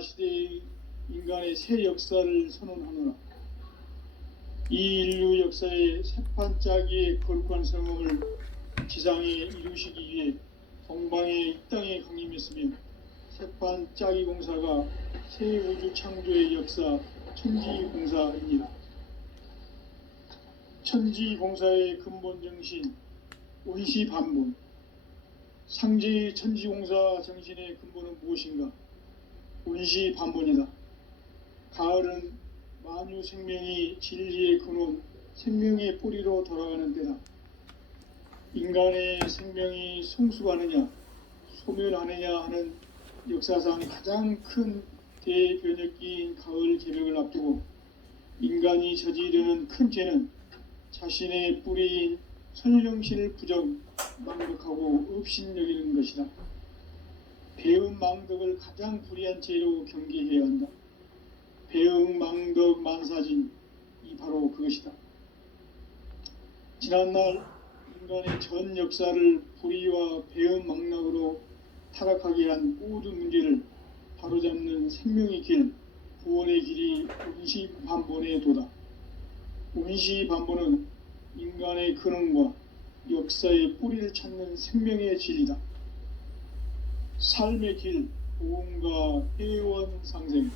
시대의 인간의 새 역사를 선언하노라. 이 인류 역사의 새판짜기의 거룩한 성공을 지상에 이루시기 위해 동방의 이 땅에 강림했으며 새판짜기 공사가 새 우주 창조의 역사 천지공사입니다. 천지공사의 근본 정신 온시반본. 상제의 천지공사 정신의 근본은 무엇인가? 온시반본이다. 가을은 만유 생명이 진리의 근원, 생명의 뿌리로 돌아가는 때다. 인간의 생명이 성숙하느냐, 소멸하느냐 하는 역사상 가장 큰 대변혁기인 가을 개벽을 앞두고 인간이 저지르는 큰 죄는 자신의 뿌리인 선령신을 망덕하고 업신여기는 것이다. 배음 망덕을 가장 불의한 죄로 경계해야 한다. 배음 망덕 만사진, 이 바로 그것이다. 지난날 인간의 전 역사를 불의와 배음 망락으로 타락하게 한 모든 문제를 바로잡는 생명의 길, 구원의 길이 온시반본의 도다. 온시반본은 인간의 근원과 역사의 뿌리를 찾는 생명의 진리다. 삶의 길, 보험과 회원 상생.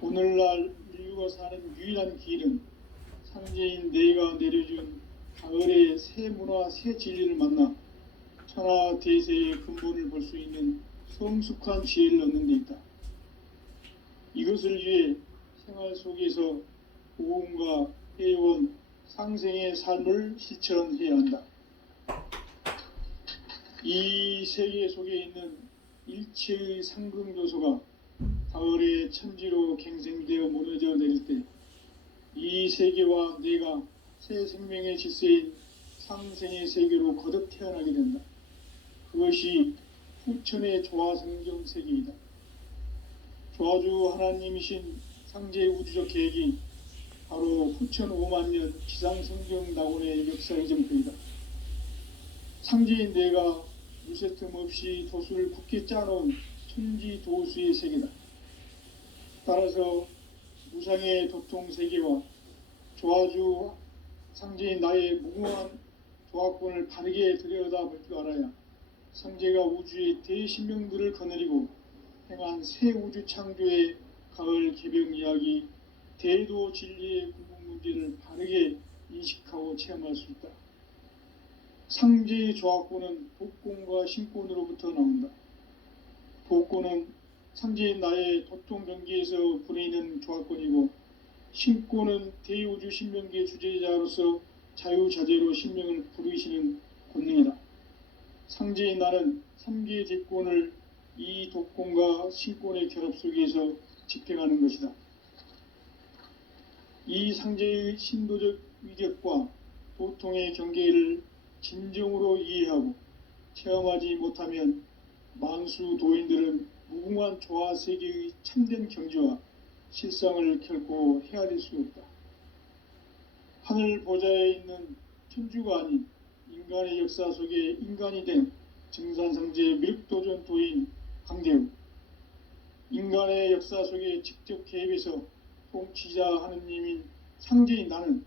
오늘날 인류가 사는 유일한 길은 상제인 내가 내려준 가을의 새 문화, 새 진리를 만나 천하 대세의 근본을 볼 수 있는 성숙한 지혜를 얻는 데 있다. 이것을 위해 생활 속에서 보험과 회원, 상생의 삶을 실천해야 한다. 이 세계 속에 있는 일체의 상승요소가 가을의 천지로 갱생되어 무너져 내릴 때 이 세계와 내가 새 생명의 질서인 상생의 세계로 거듭 태어나게 된다. 그것이 후천의 조화성경 세계이다. 조화주 하나님이신 상제의 우주적 계획이 바로 후천 5만년 지상성경 낙원의 역사의 정표이다. 상제인 내가 무쇠틈 없이 도수를 굳게 짜놓은 천지도수의 세계다. 따라서 무상의 도통 세계와 조화주 상제인 나의 무궁한 조화권을 바르게 들여다볼 줄 알아야 상제가 우주의 대신명들을 거느리고 행한 새 우주 창조의 가을 개벽 이야기, 대도 진리의 궁극 문제를 바르게 인식하고 체험할 수 있다. 상제의 조화권은 복권과 신권으로부터 나온다. 복권은 상제인 나의 도통 경계에서 부리는 조화권이고, 신권은 대우주 신명계 주제자로서 자유자재로 신명을 부르시는 권능이다. 상제인 나는 3개의 대권을 이 독권과 신권의 결합 속에서 집행하는 것이다. 이 상제의 신도적 위력과 도통의 경계를 진정으로 이해하고 체험하지 못하면 만수 도인들은 무궁한 조화세계의 참된 경지와 실상을 결코 헤아릴 수 없다. 하늘 보좌에 있는 천주가 아닌 인간의 역사 속에 인간이 된 증산상제의 미륵도전 도인 강대우, 인간의 역사 속에 직접 개입해서 통치자 하느님인 상제인 나는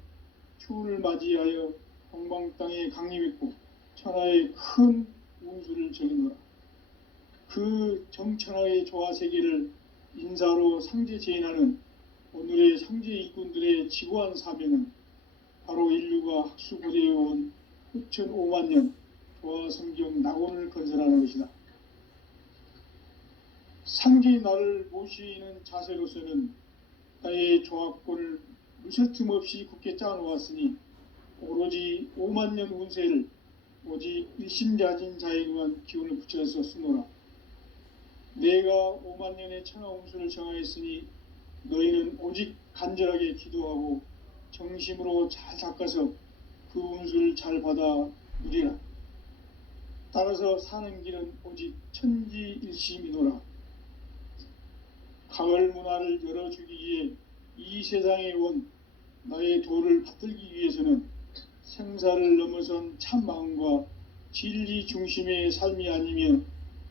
추운을 맞이하여 동방 땅에 강림했고 천하의 큰 운수를 정해놓으라. 그 정천하의 조화세계를 인사로 상제 제인하는 오늘의 상제 일꾼들의 지고한 사명은 바로 인류가 학수고대해온 후천 5만년 조화성경 낙원을 건설하는 것이다. 상제인 나를 모시는 자세로서는 나의 조화권을 무쇠틈 없이 굳게 짜놓았으니 오로지 5만년 운세를 오직 일심자진 자에게만 기운을 붙여서 쓰노라. 내가 5만년의 천하 운수를 정하였으니 너희는 오직 간절하게 기도하고 정심으로 잘 닦아서 그 운수를 잘 받아 누리라. 따라서 사는 길은 오직 천지일심이노라. 가을 문화를 열어주기 위해 이 세상에 온 나의 도를 받들기 위해서는 생사를 넘어선 참 마음과 진리 중심의 삶이 아니면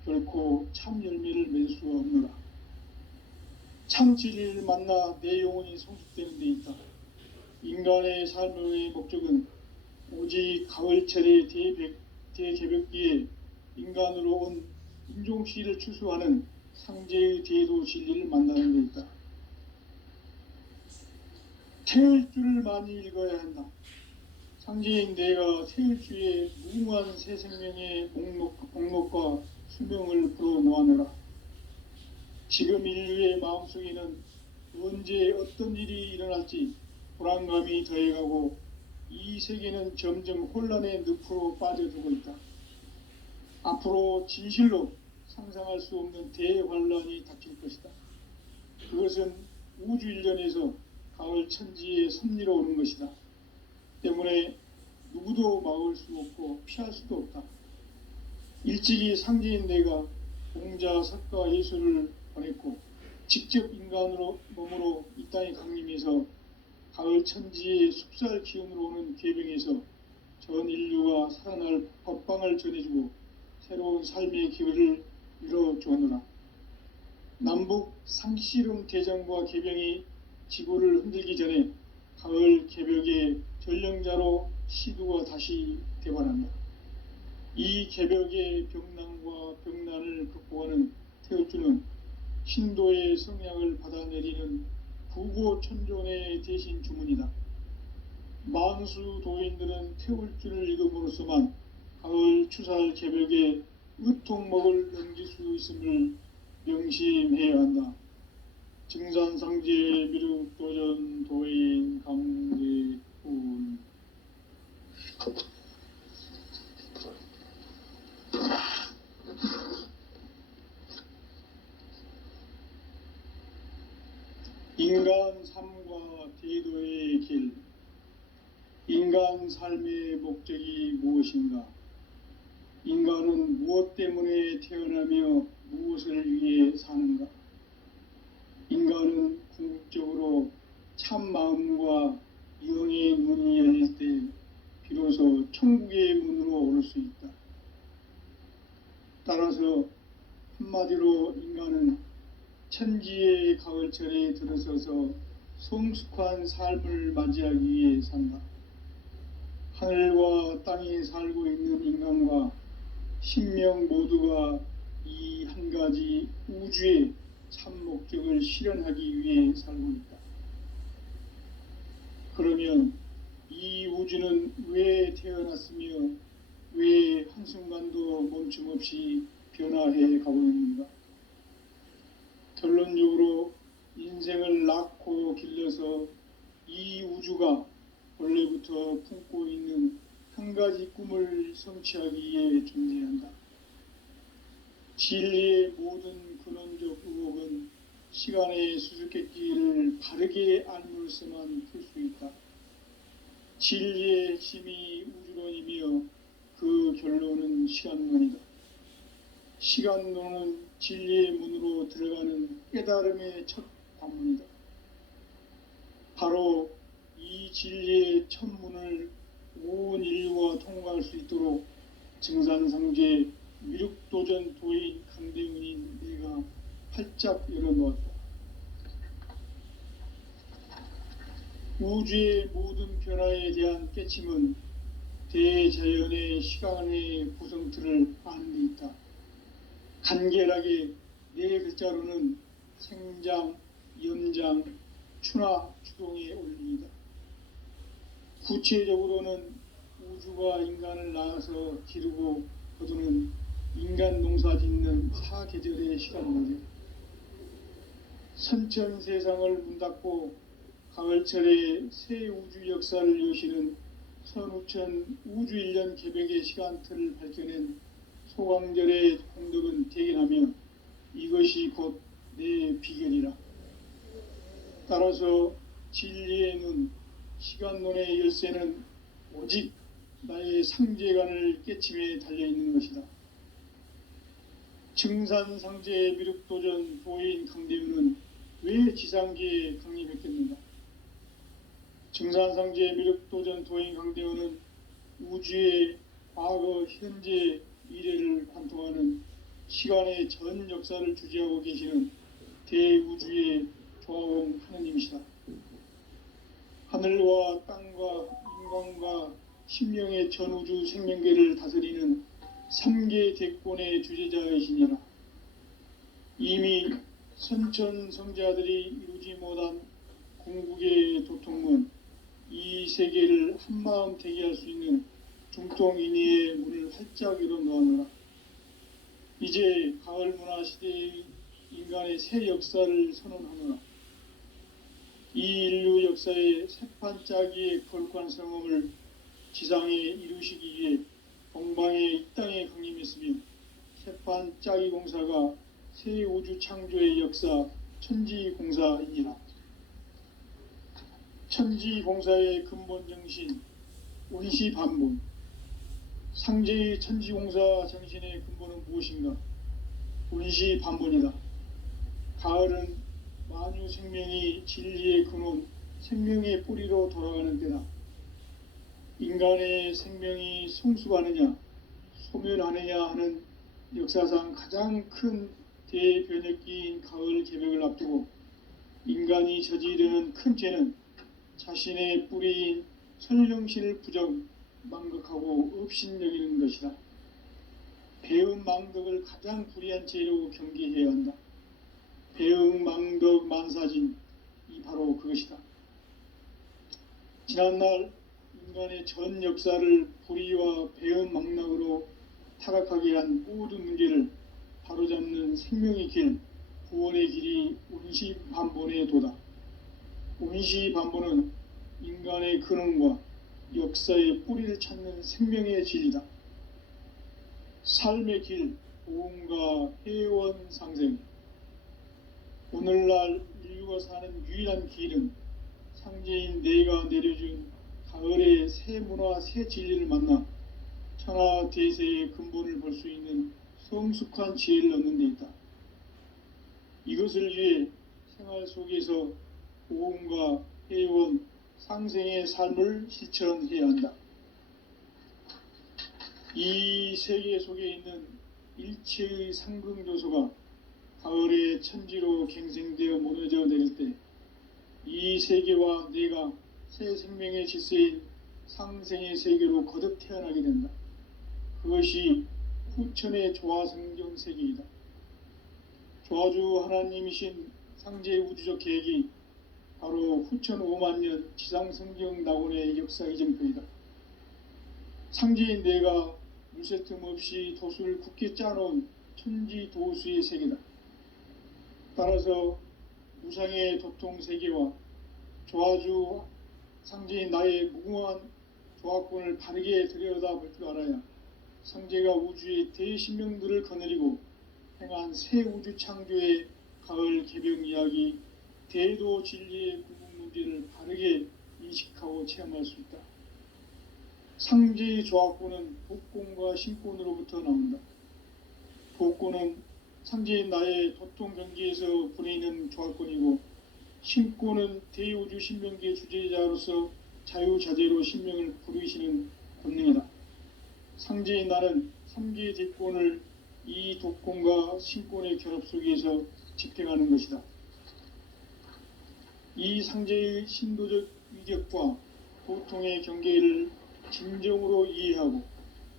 결코 참 열매를 맺을 수가 없노라. 상치를 만나 내 영혼이 성숙되는 데 있다. 인간의 삶의 목적은 오직 가을철의 대개벽기에 인간으로 온 인종씨를 추수하는 상제의 대도 진리를 만나는 데 있다. 태을주를 많이 읽어야 한다. 상제인 내가 태을주의 무궁한 새 생명의 목록과 수명을 풀어놓아내라. 지금 인류의 마음속에는 언제 어떤 일이 일어날지 불안감이 더해가고 이 세계는 점점 혼란의 늪으로 빠져들고 있다. 앞으로 진실로 상상할 수 없는 대환란이 닥칠 것이다. 그것은 우주 일련에서 가을 천지의 섭리로 오는 것이다. 때문에 누구도 막을 수 없고 피할 수도 없다. 일찍이 상제인 내가 공자, 석가, 예수를 보냈고 직접 인간으로 몸으로 이 땅에 강림해서 가을 천지의 숲살 기운으로 오는 계병에서 전 인류가 살아날 법방을 전해주고 새로운 삶의 기회를 이뤄주었노라. 남북 상씨름 대장과 계병이 지구를 흔들기 전에 가을 개벽의 전령자로 시두가 다시 대발한다. 이 개벽의 병난과 병난을 극복하는 태을주는 신도의 성약을 받아내리는 부고천존의 대신 주문이다. 만수 도인들은 태울주를 읽음으로써만 가을 추살 개벽에 으통목을 넘길 수 있음을 명심해야 한다. 증산상제 미륵도전 도인 강제훈. 인간 삶과 대도의 길. 인간 삶의 목적이 무엇인가? 인간은 무엇 때문에 태어나며 무엇을 위해 사는가? 인간은 궁극적으로 참 마음과 영의 문이 열릴 때 비로소 천국의 문으로 오를 수 있다. 따라서 한마디로 인간은 천지의 가을철에 들어서서 성숙한 삶을 맞이하기 위해 산다. 하늘과 땅에 살고 있는 인간과 신명 모두가 이 한 가지 우주의 참 목적을 실현하기 위해 살고 있다. 그러면 이 우주는 왜 태어났으며 왜 한순간도 멈춤 없이 변화해 가고 있는가? 결론적으로 인생을 낳고 길러서 이 우주가 원래부터 품고 있는 한 가지 꿈을 성취하기 위해 존재한다. 진리의 모든 근원적 의혹은 시간의 수수께끼를 바르게 알므로서만 풀 수 있다. 진리의 핵심이 우주론이며 그 결론은 시간론이다. 시간론은 진리의 문으로 들어가는 깨달음의 첫 관문이다. 바로 이 진리의 첫 문을 온 인류가 통과할 수 있도록 증산상제 미륵도전 도인 강대훈인 내가 활짝 열어놓았다. 우주의 모든 변화에 대한 깨침은 대자연의 시간의 구성틀을 아는 데 있다. 간결하게 네 글자로는 생장, 연장, 추나 추동의 원리이다. 구체적으로는 우주가 인간을 낳아서 기르고 거두는 인간 농사 짓는 사계절의 시간이다. 선천 세상을 문 닫고 가을철에 새 우주 역사를 여시는 선우천 우주일년 개벽의 시간틀을 밝혀낸 소강절의 공덕은 대견하며 이것이 곧 내 비결이라. 따라서 진리의 눈, 시간론의 열쇠는 오직 나의 상제관을 깨침에 달려있는 것이다. 증산상제 미륵도전 도인 강대훈은 왜 지상계에 강림했겠는가? 증산상제 미륵도전 도인 강대훈은 우주의 과거, 현재, 미래를 관통하는 시간의 전 역사를 주재하고 계시는 대우주의 조아온 하느님이시다. 하늘과 땅과 인간과 신명의 전우주 생명계를 다스리는 삼계 대권의 주제자이시니라. 이미 선천성자들이 이루지 못한 궁극의 도통문, 이 세계를 한마음 대기할 수 있는 중통인의의 문을 활짝 열어놓았노라. 이제 가을 문화 시대의 인간의 새 역사를 선언하노라. 이 인류 역사의 새판짜기의 거룩한 성험을 지상에 이루시기 위해 동방의 이 땅에 강림했으며, 새판짜기 공사가 새 우주 창조의 역사 천지공사이니라. 천지공사의 근본 정신 운시반본. 상제의 천지공사 정신의 근본은 무엇인가? 운시반본이다. 가을은 만유 생명이 진리의 근원, 생명의 뿌리로 돌아가는 때다. 인간의 생명이 성숙하느냐 소멸하느냐 하는 역사상 가장 큰 대변혁기인 가을 개벽을 앞두고 인간이 저지르는 큰 죄는 자신의 뿌리인 설령신을 망각하고 업신여기는 것이다. 배음 망덕을 가장 불의한 죄로 경계해야 한다. 배음 망덕 만사진, 이 바로 그것이다. 지난날 인간의 전 역사를 불의와 배음 망락으로 타락하게 한 모든 문제를 바로잡는 생명의 길, 구원의 길이 운시반본의 도다. 운시반본은 인간의 근원과 역사의 뿌리를 찾는 생명의 진리다. 삶의 길, 보험과 회원 상생. 오늘날 인류가 사는 유일한 길은 상제인 내가 내려준 가을의 새 문화, 새 진리를 만나 천하 대세의 근본을 볼 수 있는 성숙한 지혜를 얻는 데 있다. 이것을 위해 생활 속에서 보험과 회원, 상생의 삶을 실천해야 한다. 이 세계 속에 있는 일체의 상승요소가 가을의 천지로 갱생되어 무너져 내릴 때 이 세계와 내가 새 생명의 질서인 상생의 세계로 거듭 태어나게 된다. 그것이 후천의 조화성경 세계이다. 조화주 하나님이신 상제의 우주적 계획이 바로 후천 5만 년 지상성경 낙원의 역사 이정표이다. 상제인 내가 물새 틈 없이 도수를 굳게 짜놓은 천지도수의 세계다. 따라서 무상의 도통 세계와 조화주 상제인 나의 무궁한 조화권을 바르게 들여다볼 줄 알아야 상제가 우주의 대신명들을 거느리고 행한 새 우주 창조의 가을 개벽 이야기, 대도 진리의 궁극 문제를 바르게 인식하고 체험할 수 있다. 상제의 조화권은 복권과 신권으로부터 나온다. 복권은 상제인 나의 도통 경지에서 보내는 조화권이고, 신권은 대우주 신명계 주제자로서 자유자재로 신명을 부르시는 권능이다. 상제인 나는 3개의 대권을 이 독권과 신권의 결합 속에서 집행하는 것이다. 이 상제의 신도적 위격과 도통의 경계를 진정으로 이해하고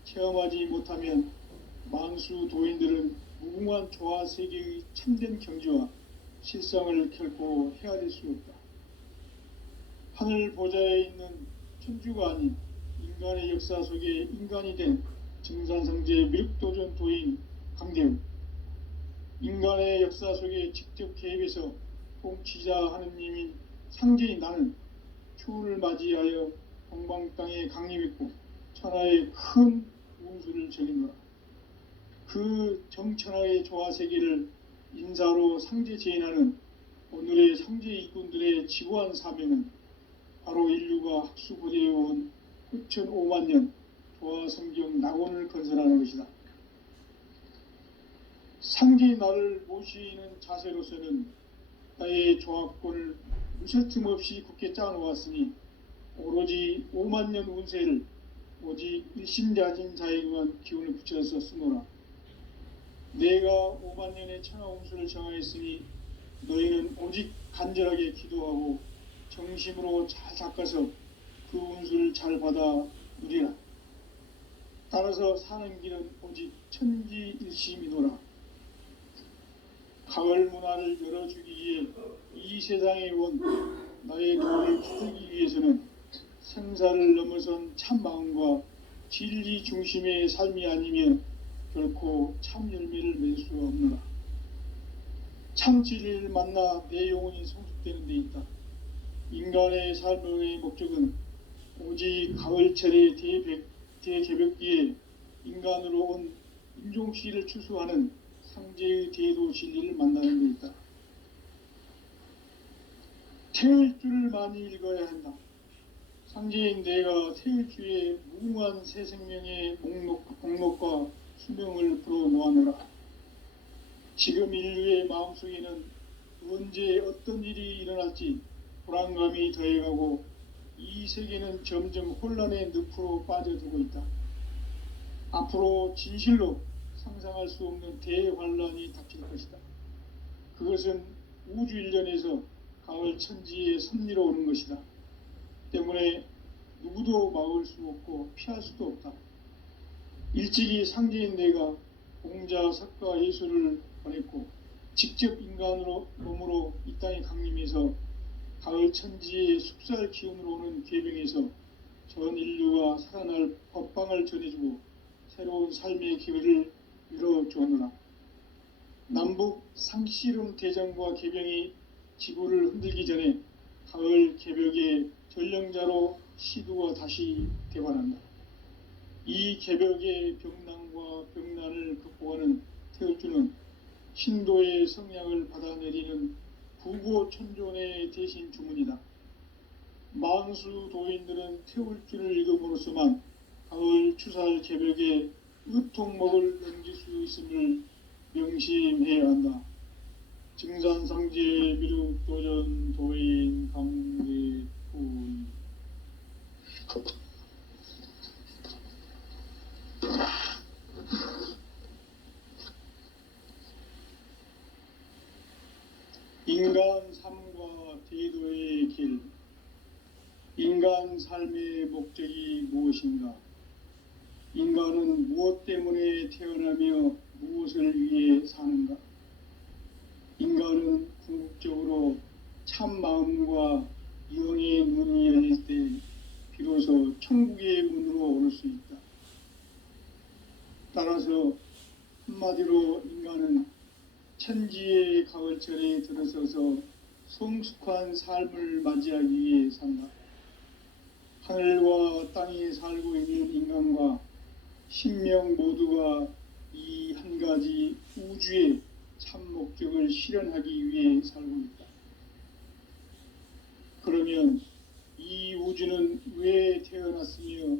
체험하지 못하면 만수 도인들은 무궁한 조화 세계의 참된 경지와 실상을 결코 헤아릴 수 없다. 하늘 보좌에 있는 천주가 아닌 인간의 역사 속에 인간이 된 증산성제 밀도전 도인 강대우, 인간의 역사 속에 직접 개입해서 통치자 하느님인 상제인 나는 초를 맞이하여 동방 땅에 강림했고 천하의 큰 운수를 적이노라. 그 정천하의 조화 세계를 인사로 상제 제인하는 오늘의 상제 일꾼들의 지구한 사명은 바로 인류가 학수고대해온 후천 5만 년 조화 성경 낙원을 건설하는 것이다. 상제의 나를 모시는 자세로서는 나의 조화권을 무쇠틈 없이 굳게 짜놓았으니 오로지 5만 년 운세를 오직 일심자진 자에게만 기운을 붙여서 쓰노라. 내가 5만 년의 천하 운수를 정하였으니 너희는 오직 간절하게 기도하고 정심으로 잘 닦아서 그 운수를 잘 받아 누리라. 따라서 사는 길은 오직 천지일심이노라. 가을 문화를 열어주기 위해 이 세상에 온 나의 도를 받기 위해서는 생사를 넘어선 참 마음과 진리 중심의 삶이 아니면 결코 참 열매를 맺을 수가 없노라. 참 진리를 만나 내 영혼이 성숙되는 데 있다. 인간의 삶의 목적은 오직 가을철의 대개벽기에 인간으로 온 인종시를 추수하는 상제의 대도 진리를 만나는 데 있다. 태일주를 많이 읽어야 한다. 상제인 내가 태일주의 무궁한 새 생명의 목록과 수명을 풀어놓아노라. 지금 인류의 마음속에는 언제 어떤 일이 일어날지 불안감이 더해가고 이 세계는 점점 혼란의 늪으로 빠져들고 있다. 앞으로 진실로 상상할 수 없는 대환란이 닥칠 것이다. 그것은 우주 일련에서 가을 천지의 섭리로 오는 것이다. 때문에 누구도 막을 수 없고 피할 수도 없다. 일찍이 상제인 내가 공자, 석가, 예수를 보냈고 직접 인간으로 몸으로 이 땅에 강림해서 가을 천지의 숲살 기운으로 오는 계병에서 전 인류가 살아날 법방을 전해주고 새로운 삶의 기회를 열어주었노라. 남북 상씨름 대장과 계병이 지구를 흔들기 전에 가을 개벽의 전령자로 시두가 다시 대관한다. 이 개벽의 병난과 병난을 극복하는 태울주는 신도의 성량을 받아내리는 부고천존의 대신 주문이다. 만수 도인들은 태울주를 읽음으로써만 가을 추살 개벽의 의통목을 넘길 수 있음을 명심해야 한다. 증산상제 미륵도전 도인 강대훈. 인간 삶과 대도의 길. 인간 삶의 목적이 무엇인가? 인간은 무엇 때문에 태어나며 무엇을 위해 사는가? 인간은 궁극적으로 참 마음과 영의 문이 열릴 때 비로소 천국의 문으로 오를 수 있다. 따라서 한마디로 인간은 천지의 가을철에 들어서서 성숙한 삶을 맞이하기 위해 산다. 하늘과 땅에 살고 있는 인간과 신명 모두가 이 한 가지 우주의 참 목적을 실현하기 위해 살고 있다. 그러면 이 우주는 왜 태어났으며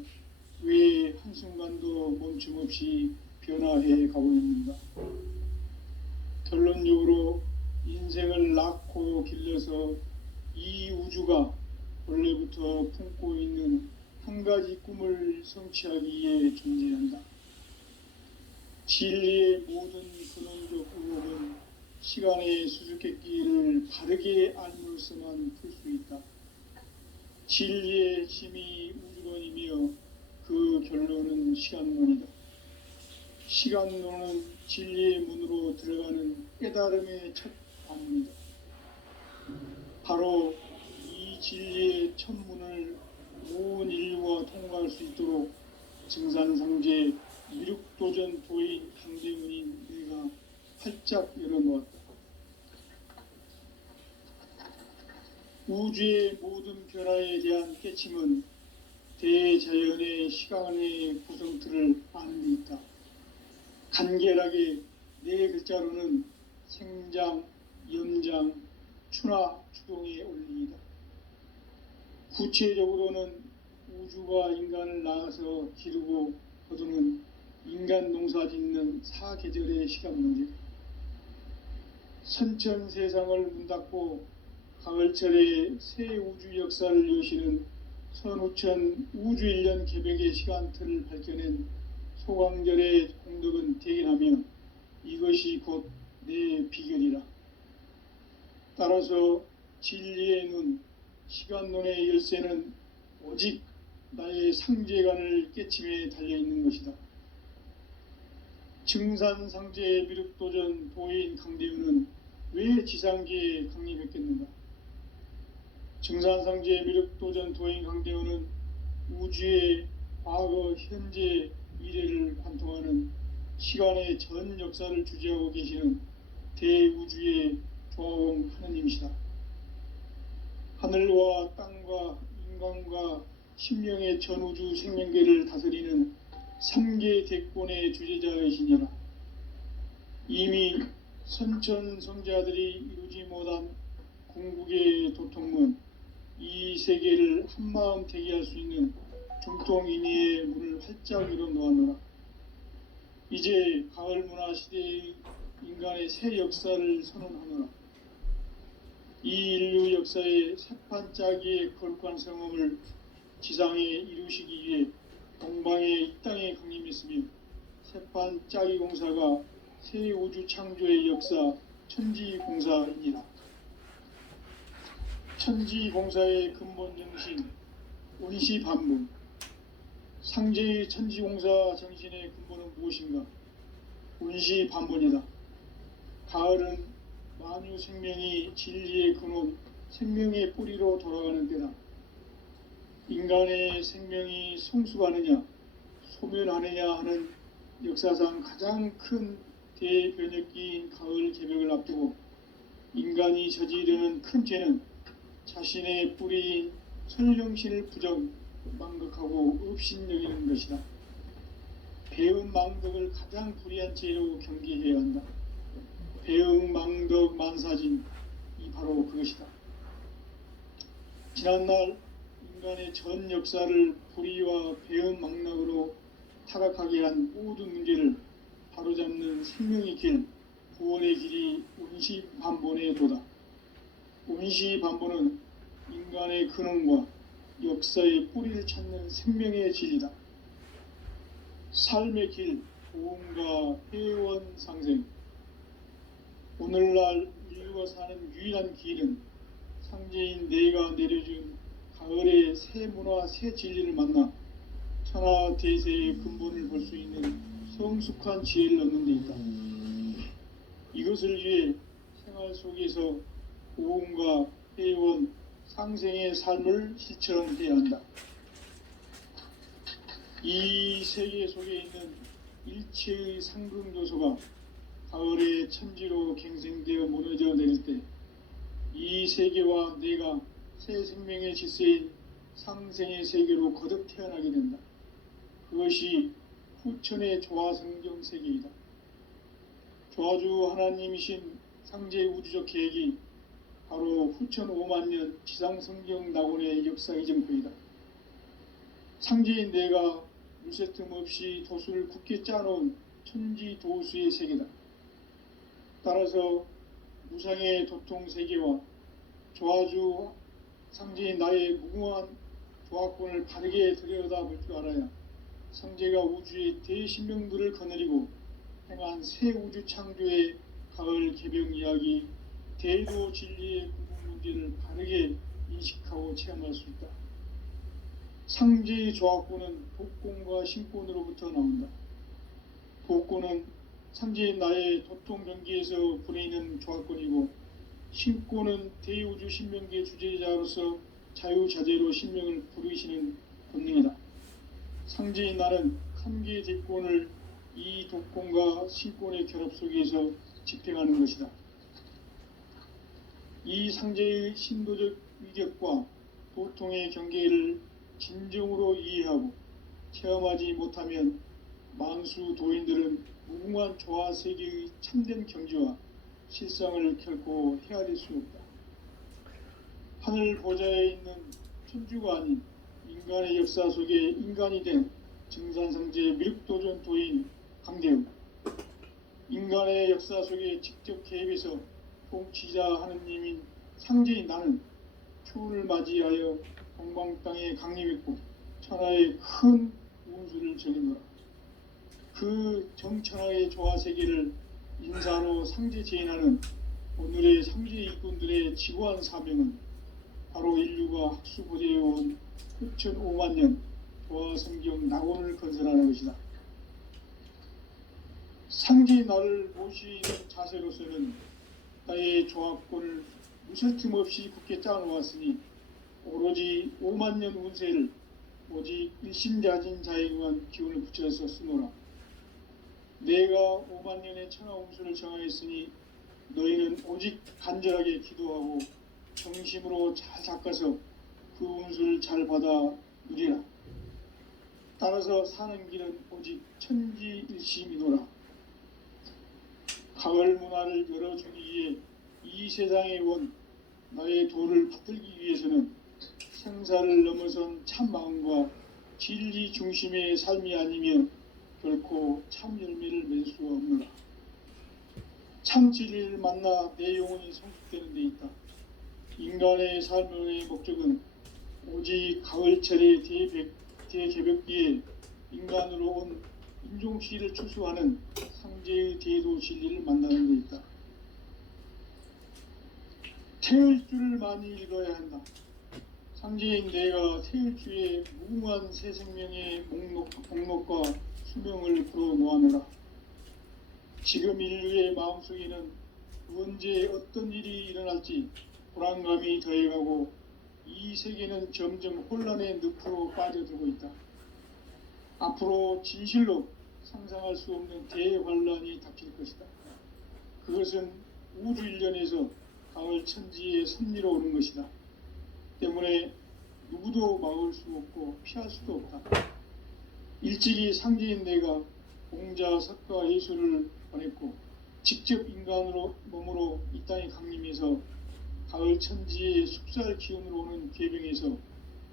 왜 한순간도 멈춤없이 변화해 가고 있는가? 결론적으로 인생을 낳고 길러서 이 우주가 원래부터 품고 있는 한 가지 꿈을 성취하기 위해 존재한다. 진리의 모든 근원적 의혹은 시간의 수수께끼를 바르게 알므로서만 풀 수 있다. 진리의 힘이 우주론이며 그 결론은 시간론이다. 시간론은 진리의 문으로 들어가는 깨달음의 첫 관문이다. 바로 이 진리의 첫 문을 온 인류가 통과할 수 있도록 증산상제 미륵도전 도인 강대훈인 내가 활짝 열어놓았다. 우주의 모든 변화에 대한 깨침은 대자연의 시간의 구성틀을 아는 데 있다. 간결하게 네 글자로는 생장, 염장, 추나 추동의 원리이다. 구체적으로는 우주가 인간을 낳아서 기르고 거두는 인간 농사 짓는 사계절의 시간 문제. 선천 세상을 문 닫고 가을철에 새 우주 역사를 여시는 선우천 우주일년 개벽의 시간틀을 밝혀낸 소강절의 공덕은 대견하며 이것이 곧 내 비결이라. 따라서 진리의 눈, 시간론의 열쇠는 오직 나의 상제관을 깨침에 달려있는 것이다. 증산상제의 미륵도전 도인 강대우는 왜 지상계에 강림했겠는가? 증산상제의 미륵도전 도인 강대우는 우주의 과거, 현재, 미래를 관통하는 시간의 전 역사를 주재하고 계시는 대우주의 조화원 하느님이시다. 하늘과 땅과 인간과 신명의 전우주 생명계를 다스리는 3계 대권의 주제자이시니라. 이미 선천성자들이 이루지 못한 궁극의 도통문, 이 세계를 한마음 대기할 수 있는 중통인의의 문을 활짝 열어 놓았노라. 이제 가을 문화 시대의 인간의 새 역사를 선언하노라. 이 인류 역사의 새판짜기의 거룩한 성험을 지상에 이루시기 위해 동방의 이 땅에 강림했으며 새판짜기 공사가 새 우주 창조의 역사 천지공사입니다. 천지공사의 근본 정신 원시반문, 상제의 천지공사 정신의 근본은 무엇인가? 원시반문이다. 가을은 만유 생명이 진리의 근원, 생명의 뿌리로 돌아가는 때다. 인간의 생명이 성숙하느냐, 소멸하느냐 하는 역사상 가장 큰 대변혁기인 가을 개벽을 앞두고 인간이 저지르는 큰 죄는 자신의 뿌리인 설령신을 망각하고 업신여기는 것이다. 배은 망덕을 가장 불의한 죄로 경계해야 한다. 배응 망덕 만사진, 이 바로 그것이다. 지난날 인간의 전 역사를 불의와 배응 망락으로 타락하게 한 모든 문제를 바로잡는 생명의 길, 구원의 길이 원시반본의 도다. 원시반본은 인간의 근원과 역사의 뿌리를 찾는 생명의 진리다. 삶의 길, 보험과 회원 상생. 오늘날 인류가 사는 유일한 길은 상제인 내가 내려준 가을의 새 문화, 새 진리를 만나 천하 대세의 근본을 볼 수 있는 성숙한 지혜를 얻는 데 있다. 이것을 위해 생활 속에서 보험과 회원, 상생의 삶을 실천해야 한다. 이 세계 속에 있는 일체의 상승 요소가 가을의 천지로 갱생되어 무너져 내릴 때 이 세계와 내가 새 생명의 질서인 상생의 세계로 거듭 태어나게 된다. 그것이 후천의 조화성경 세계이다. 조화주 하나님이신 상제 우주적 계획이 바로 후천 5만년 지상성경 낙원의 역사 이정표이다. 상제인 내가 물새틈 없이 도수를 굳게 짜놓은 천지도수의 세계다. 따라서 무상의 도통세계와 조화주 상제인 나의 무궁한 조화권을 바르게 들여다볼 줄 알아야 상제가 우주의 대신명들을 거느리고 행한 새 우주 창조의 가을 개병 이야기, 대도 진리의 궁극 문제를 바르게 인식하고 체험할 수 있다. 상제의 조화권은 복권과 신권으로부터 나온다. 복권은 상제인 나의 도통 경기에서 보내는 조화권이고, 신권은 대우주 신명계 주제자로서 자유자재로 신명을 부르시는 본능이다. 상제인 나는 한계의 대권을 이 독권과 신권의 결합 속에서 집행하는 것이다. 이 상제의 신도적 위격과 도통의 경계를 진정으로 이해하고 체험하지 못하면 만수 도인들은 무궁한 조화 세계의 참된 경지와 실상을 결코 헤아릴 수 없다. 하늘 보좌에 있는 천주가 아닌 인간의 역사 속에 인간이 된 증산상제 미륵도전 도인 강대우, 인간의 역사 속에 직접 개입해서 통치자 하느님인 상제인 나는 초를 맞이하여 동방 땅에 강림했고 천하의 큰 운수를 정해노라. 그 정천하의 조화 세계를 인사로 상제 제인하는 오늘의 삼재 일꾼들의 지구한 사명은 바로 인류가 학수고대해온 6,500만 년 조화성경 낙원을 건설하는 것이다. 상제의 나를 모시는 자세로서는 나의 조합권을 무설틈 없이 굳게 짜놓았으니 오로지 5만 년 운세를 오직 일심자진 자에게만 기운을 붙여서 쓰노라. 내가 5만 년의 천하 운수를 정하였으니 너희는 오직 간절하게 기도하고 정심으로 잘 닦아서 그 운수를 잘 받아 누리라. 따라서 사는 길은 오직 천지일심이노라. 가을 문화를 열어주기 위해 이 세상에 온 나의 도를 받들기 위해서는 생사를 넘어선 참 마음과 진리 중심의 삶이 아니면 결코 참 열매를 맺을 수가 없노라. 참 진리를 만나 내 영혼이 성숙되는 데 있다. 인간의 삶의 목적은 오직 가을철의 대개벽기에 인간으로 온 인종시를 추수하는 상제의 대도 진리를 만나는 데 있다. 태을 줄을 많이 읽어야 한다. 상제인 내가 태을주의 무궁한 새 생명의 목록과 수명을 풀어놓아노라. 지금 인류의 마음속에는 언제 어떤 일이 일어날지 불안감이 더해가고 이 세계는 점점 혼란의 늪으로 빠져들고 있다. 앞으로 진실로 상상할 수 없는 대환란이 닥칠 것이다. 그것은 우주 일련에서 가을 천지의 섭리로 오는 것이다. 때문에 누구도 막을 수 없고 피할 수도 없다. 일찍이 상제인 내가 공자, 석가, 예수를 보냈고 직접 인간으로 몸으로 이 땅에 강림해서 가을 천지의 숲살 기운으로 오는 괴병에서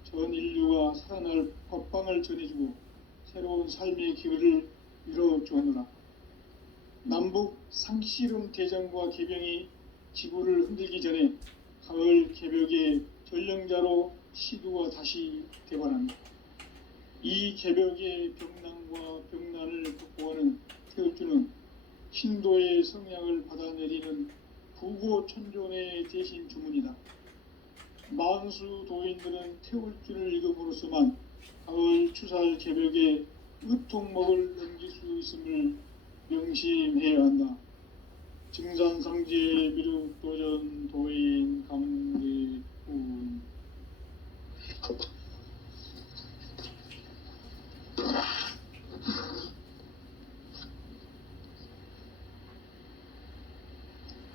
전 인류가 살아날 법방을 전해주고 새로운 삶의 기회를 이뤄주었노라. 남북 상씨름 대전과 개병이 지구를 흔들기 전에 가을 개벽의 전령자로 시두가 다시 되관한다. 이 개벽의 병난과 병난을 극복하는 태울주는 신도의 성향을 받아내리는 부고천존의 대신 주문이다. 만수 도인들은 태울주를 읽음으로써만 가을 추살 개벽의 으통목을 넘길 수 있음을 명심해야 한다. 증산상제 미륵도전 도인 강대군.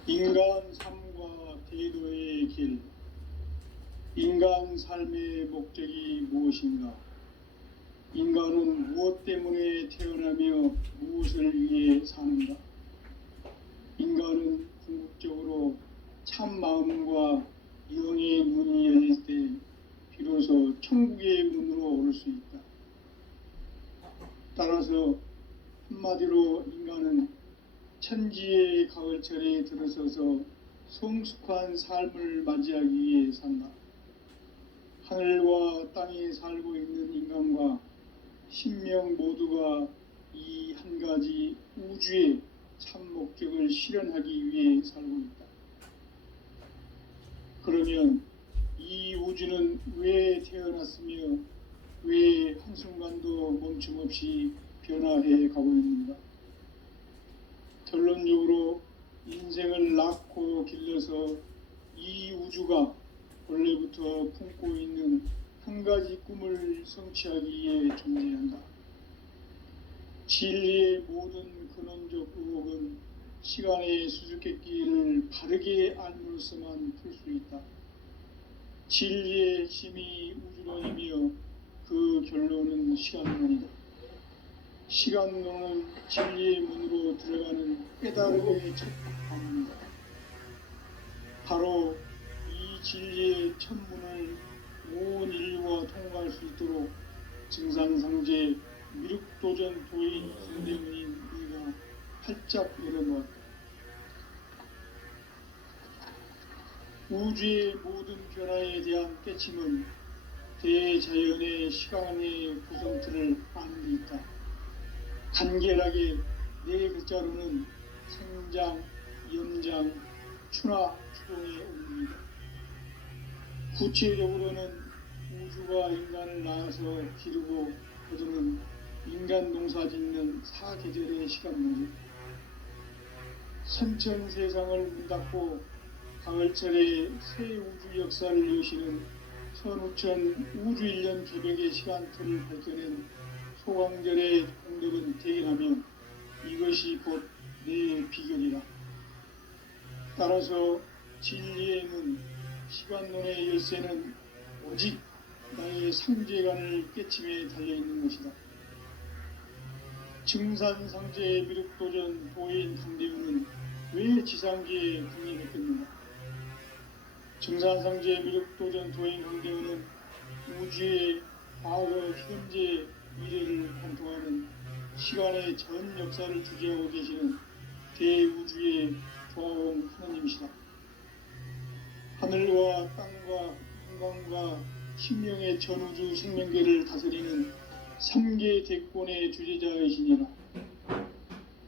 인간 삶과 대도의 길. 인간 삶의 목적이 무엇인가? 인간은 무엇 때문에 태어나며 무엇을 위해 사는가? 인간은 궁극적으로 참 마음과 영의 문이 열릴 때 비로소 천국의 문으로 오를 수 있다. 따라서 한마디로 인간은 천지의 가을철에 들어서서 성숙한 삶을 맞이하기 위해 산다. 하늘과 땅에 살고 있는 인간과 신명 모두가 이 한 가지 우주의 참 목적을 실현하기 위해 살고 있다. 그러면 이 우주는 왜 태어났으며 왜 한순간도 멈춤없이 변화해 가고 있는가? 결론적으로 인생을 낳고 길러서 이 우주가 원래부터 품고 있는 한 가지 꿈을 성취하기 위해 존재한다. 진리의 모든 근원적 의혹은 시간의 수수께끼를 바르게 알므로서만 풀 수 있다. 진리의 핵심이 우주론이며 그 결론은 시간론이다. 시간론은 진리의 문으로 들어가는 깨달음의 첫 방문이다. 바로 이 진리의 첫 문을 온 인류가 통과할 수 있도록 증산상제 미륵도전 도인 선대문인 우리가 활짝 열어놓았다. 우주의 모든 변화에 대한 깨침은 대자연의 시간의 구성틀을 아는 데 있다. 간결하게 네 글자로는 생장, 염장, 추나 추동에 옮깁니다. 구체적으로는 우주가 인간을 낳아서 기르고 거두는 인간 농사 짓는 사계절의 시간문제, 선천 세상을 문 닫고 가을철에 새 우주 역사를 여시는 선우천 우주 1년 개벽의 시간틀을 밝혀낸 소광절의 공덕은 대견하며 이것이 곧 내 비결이라. 따라서 진리의 문, 시간론의 열쇠는 오직 나의 상제관을 깨침에 달려있는 것이다. 증산상제의 미륵도전 도인 강대우는 왜 지상기에 군림했겠는가? 증산상제의 미륵도전 도인 강대우는 우주의 과거, 현재, 미래를 관통하는 시간의 전 역사를 주재하고 계시는 대우주의 조화원 하나님이시다. 하늘과 땅과 인간과 신명의 전우주 생명계를 다스리는 3계 대권의 주제자이시니라.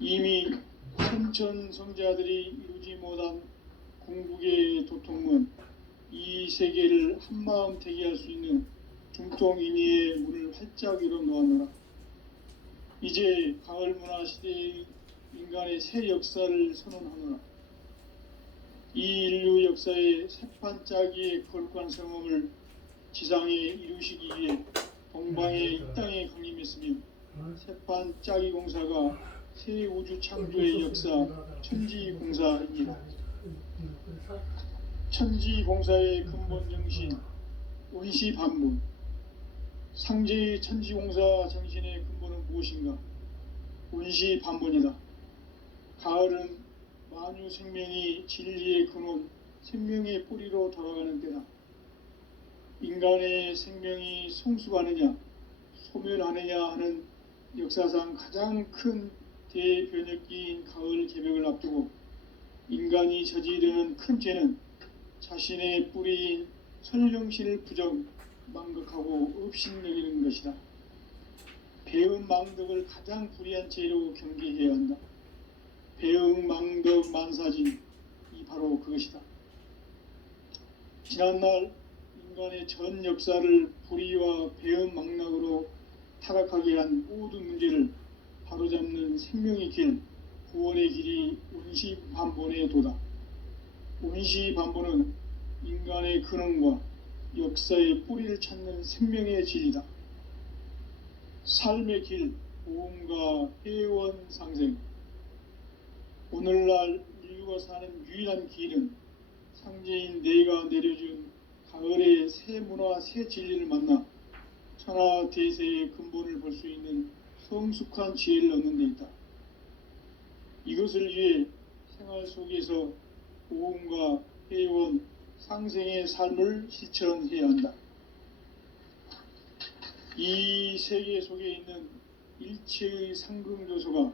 이미 선천 성자들이 이루지 못한 궁극의 도통은 이 세계를 한마음 대기할 수 있는 중통인의의 문을 활짝 열어 놓았노라. 이제 가을 문화 시대의 인간의 새 역사를 선언하노라. 이 인류 역사의 새판짜기의 거룩한 성험을 지상에 이루시기 위해 동방의 이 땅에 강림했으며 새판짜기 공사가 새 우주 창조의 역사 천지공사입니다. 천지공사의 근본 정신 원시반문, 상제의 천지공사 정신의 근본은 무엇인가? 원시반문이다. 가을은 만유 생명이 진리의 근원, 생명의 뿌리로 돌아가는 때다. 인간의 생명이 성숙하느냐, 소멸하느냐 하는 역사상 가장 큰 대변혁기인 가을 개벽을 앞두고 인간이 저지르는 큰 죄는 자신의 뿌리인 설령신을 부정, 망극하고 업신여기는 것이다. 배은 망덕을 가장 불의한 죄로 경계해야 한다. 배응 망덕 만사진이 바로 그것이다. 지난날 인간의 전 역사를 불의와 배응 망락으로 타락하게 한 모든 문제를 바로잡는 생명의 길, 구원의 길이 원시반본의 도다. 원시반본은 인간의 근원과 역사의 뿌리를 찾는 생명의 질이다. 삶의 길, 보험과 회원 상생. 오늘날 인류가 사는 유일한 길은 상제인 내가 내려준 가을의 새 문화, 새 진리를 만나 천하 대세의 근본을 볼 수 있는 성숙한 지혜를 얻는 데 있다. 이것을 위해 생활 속에서 보험과 회원, 상생의 삶을 실천해야 한다. 이 세계 속에 있는 일체의 상금조소가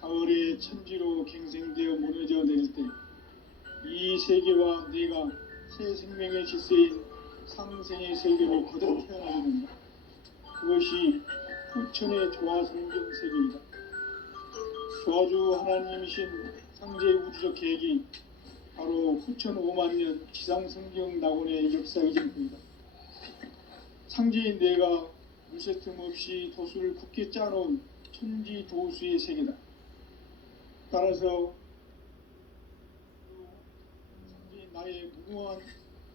가을의 천지로 갱생되어 무너져 내릴 때 이 세계와 내가 새 생명의 질서인 상생의 세계로 거듭 태어나게 된다. 그것이 후천의 조화성경 세계이다. 조화주 하나님이신 상제의 우주적 계획이 바로 후천 5만 년 지상성경 낙원의 역사의 전부이다. 상제인 내가 물새 틈 없이 도수를 굳게 짜놓은 천지 도수의 세계다. 따라서 상제인 나의 무궁한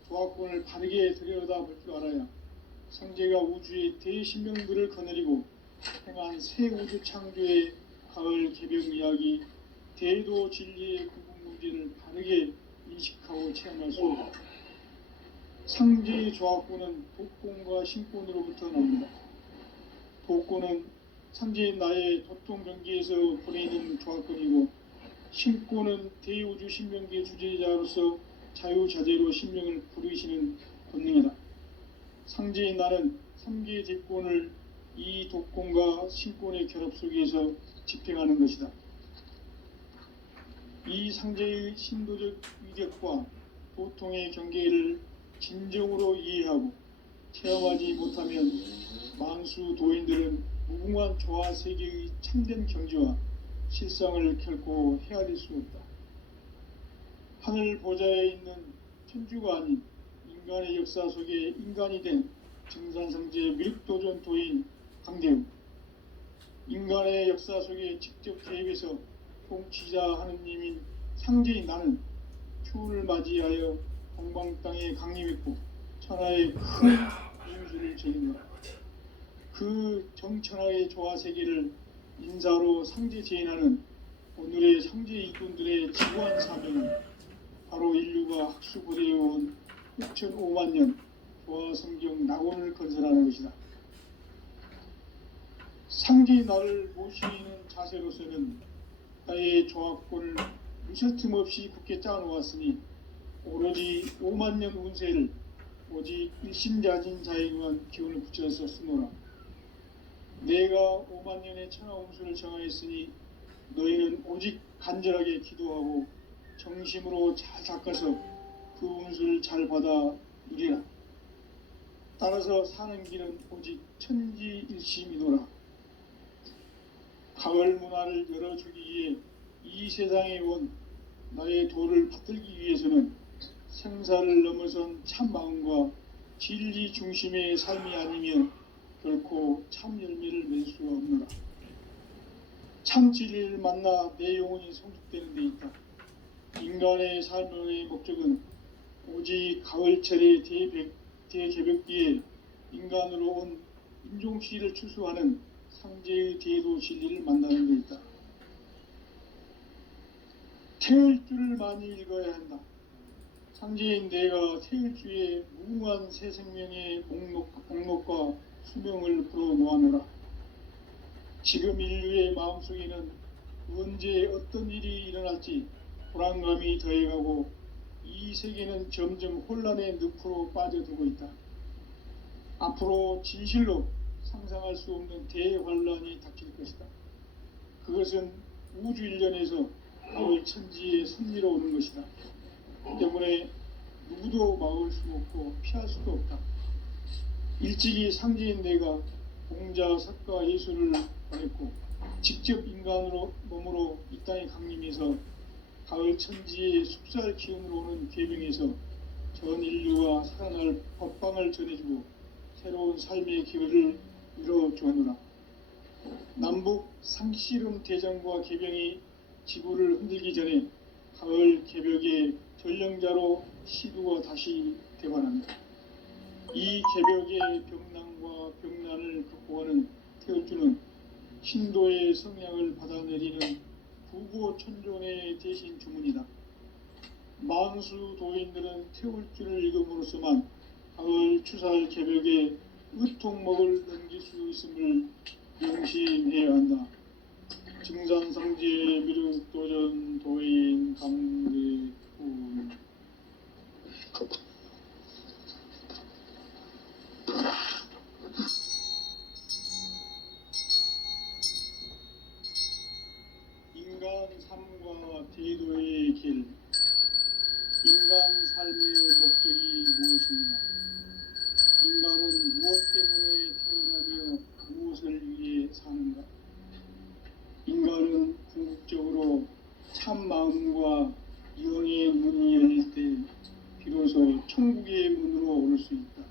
조화권을 바르게 들여다볼 줄 알아야 상제가 우주의 대신명들을 거느리고 행한 새 우주 창조의 가을 개벽 이야기, 대도 진리의 궁극 문제를 바르게 인식하고 체험할 수 있다. 상제의 조합권은 독권과 신권으로부터 나옵니다. 독권은 상제인 나의 도통 경계에서 보내는 조합권이고, 신권은 대우주 신명계 주제자로서 자유자재로 신명을 부르시는 권능이다. 상제인 나는 3개의 대권을 이 독권과 신권의 결합 속에서 집행하는 것이다. 이 상제의 신도적 위격과 도통의 경계를 진정으로 이해하고 체험하지 못하면 만수 도인들은 무궁한 조화 세계의 참된 경지와 실상을 결코 헤아릴 수 없다. 하늘 보좌에 있는 천주가 아닌 인간의 역사 속에 인간이 된 증산성제 미륵도전 도인 강대웅, 인간의 역사 속에 직접 개입해서 통치자 하느님인 상제인 나는 추운을 맞이하여 동방 땅에 강림했고 천하의 큰 인수를 제인노라. 그 정천하의 조화 세계를 인사로 상제 제인하는 오늘의 상제 일꾼들의 지구한 사명은 바로 인류가 학수고대해온 6,500만 년 조화 성경 낙원을 건설하는 것이다. 상제 나를 모시는 자세로서는 나의 조합권을 무설틈 없이 굳게 짜놓았으니 오로지 5만 년 운세를 오직 일심자진 자에게만 기운을 붙여서 쓰노라. 내가 5만 년의 천하 운수를 정하였으니 너희는 오직 간절하게 기도하고 정심으로 잘 닦아서 그 운수를 잘 받아 누리라. 따라서 사는 길은 오직 천지일심이노라. 가을 문화를 열어주기 위해 이 세상에 온 나의 도를 받들기 위해서는 생사를 넘어선 참 마음과 진리 중심의 삶이 아니면 결코 참 열매를 맺을 수가 없노라. 참 진리를 만나 내 영혼이 성숙되는 데 있다. 인간의 삶의 목적은 오직 가을철의 대개벽기에 인간으로 온 인종씨를 추수하는 상제의 대도 진리를 만나는 데 있다. 태을주를 많이 읽어야 한다. 상제인 내가 태을주의 무궁한 새 생명의 목록과 수명을 풀어놓아노라. 지금 인류의 마음속에는 언제 어떤 일이 일어날지 불안감이 더해가고 이 세계는 점점 혼란의 늪으로 빠져들고 있다. 앞으로 진실로 상상할 수 없는 대환란이 닥칠 것이다. 그것은 우주 일련에서 가을 천지의 섭리로 오는 것이다. 때문에 누구도 막을 수 없고 피할 수도 없다. 일찍이 상제인 내가 공자, 석가, 예수를 보냈고 직접 인간으로 몸으로 이 땅에 강림해서 가을 천지의 숲살 기운으로 오는 계명에서 전 인류가 살아날 법방을 전해주고 새로운 삶의 기회를 이뤄주노라. 남북 상씨름 대전과 개병이 지구를 흔들기 전에 가을 개벽의 전령자로 시두가 다시 되관합니다. 이 개벽의 병난과 병난을 극복하는 태을주는 신도의 성향을 받아내리는 부고천존의 대신 주문이다. 만수 도인들은 태울주를 읽음으로써만 가을 추살 개벽의 의통목을 넘길 수 있음을 명심해야 한다. 증산상제 미륵도전 도인 강대훈. 인간 삶과 대도의 길. 인간 삶의 목적이 무엇인가? 인간은 무엇 때문에 태어나며 무엇을 위해 사는가? 인간은 궁극적으로 참 마음과 영의 문이 열릴 때 비로소 천국의 문으로 오를 수 있다.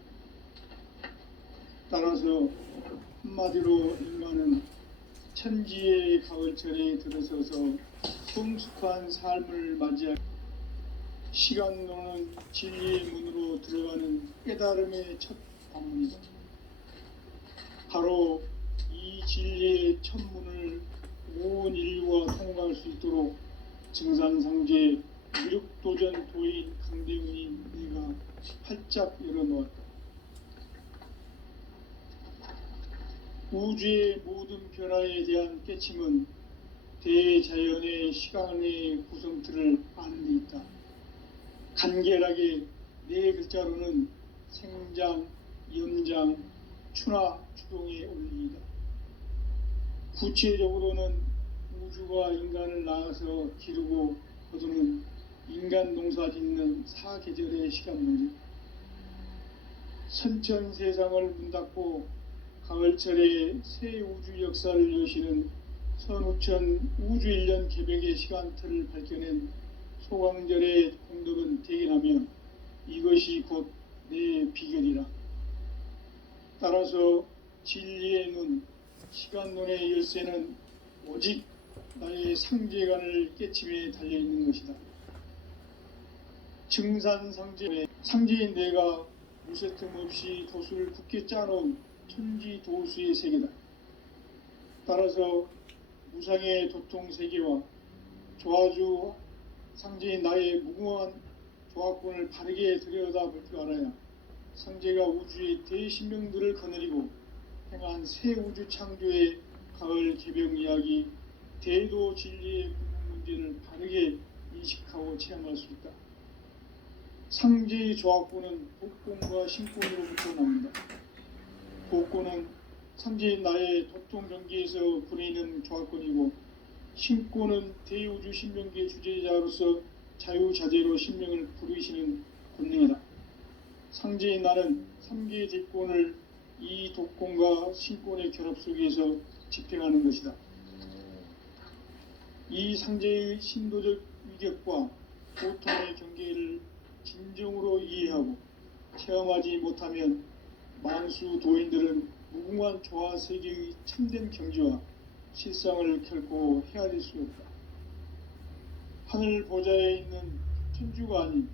따라서 한마디로 인간은 천지의 가을철에 들어서서 성숙한 삶을 맞이할 시간로는 진리의 문으로 들어가는 깨달음의 첫 방문이다. 바로 이 진리의 첫 문을 온 인류가 통과할 수 있도록 증산상제 미륵도전 도인 강대훈이 내가 활짝 열어놓았다. 우주의 모든 변화에 대한 깨침은 대자연의 시간의 구성틀을 아는 데 있다. 간결하게 네 글자로는 생장, 염장, 추나, 추동의 원리이다. 구체적으로는 우주가 인간을 낳아서 기르고 거두는 인간 농사 짓는 사계절의 시간 문제. 선천 세상을 문 닫고 가을철에 새 우주 역사를 여시는 선우천 우주일년 개벽의 시간틀을 밝혀낸 소강절의 공덕은 대견하며 이것이 곧 내 비결이라. 따라서 진리의 눈, 시간론의 열쇠는 오직 나의 상제관을 깨침에 달려있는 것이다. 증산상제, 상제인 내가 무쇠틈 없이 도수를 굳게 짜놓은 천지도수의 세계다. 따라서 무상의 도통세계와 조화주 상제인 나의 무궁한 조합권을 바르게 들여다볼 줄 알아야 상제가 우주의 대신명들을 거느리고 행한 새 우주 창조의 가을 개병 이야기, 대도 진리의 근본 문제를 바르게 인식하고 체험할 수 있다. 상제의 조합권은 복권과 신권으로부터 나온다. 복권은 상제인 나의 도통 경계에서 부리는 조합권이고, 신권은 대우주 신명기의 주제자로서 자유자재로 신명을 부르시는 권능이다. 상제인 나는 3개의 대권을 이 독권과 신권의 결합 속에서 집행하는 것이다. 이 상제의 신도적 위격과 고통의 경계를 진정으로 이해하고 체험하지 못하면 만수 도인들은 무궁한 조화 세계의 참된 경지와 실상을 결코 헤아릴 수 없다. 하늘 보좌에 있는 천주가 아닌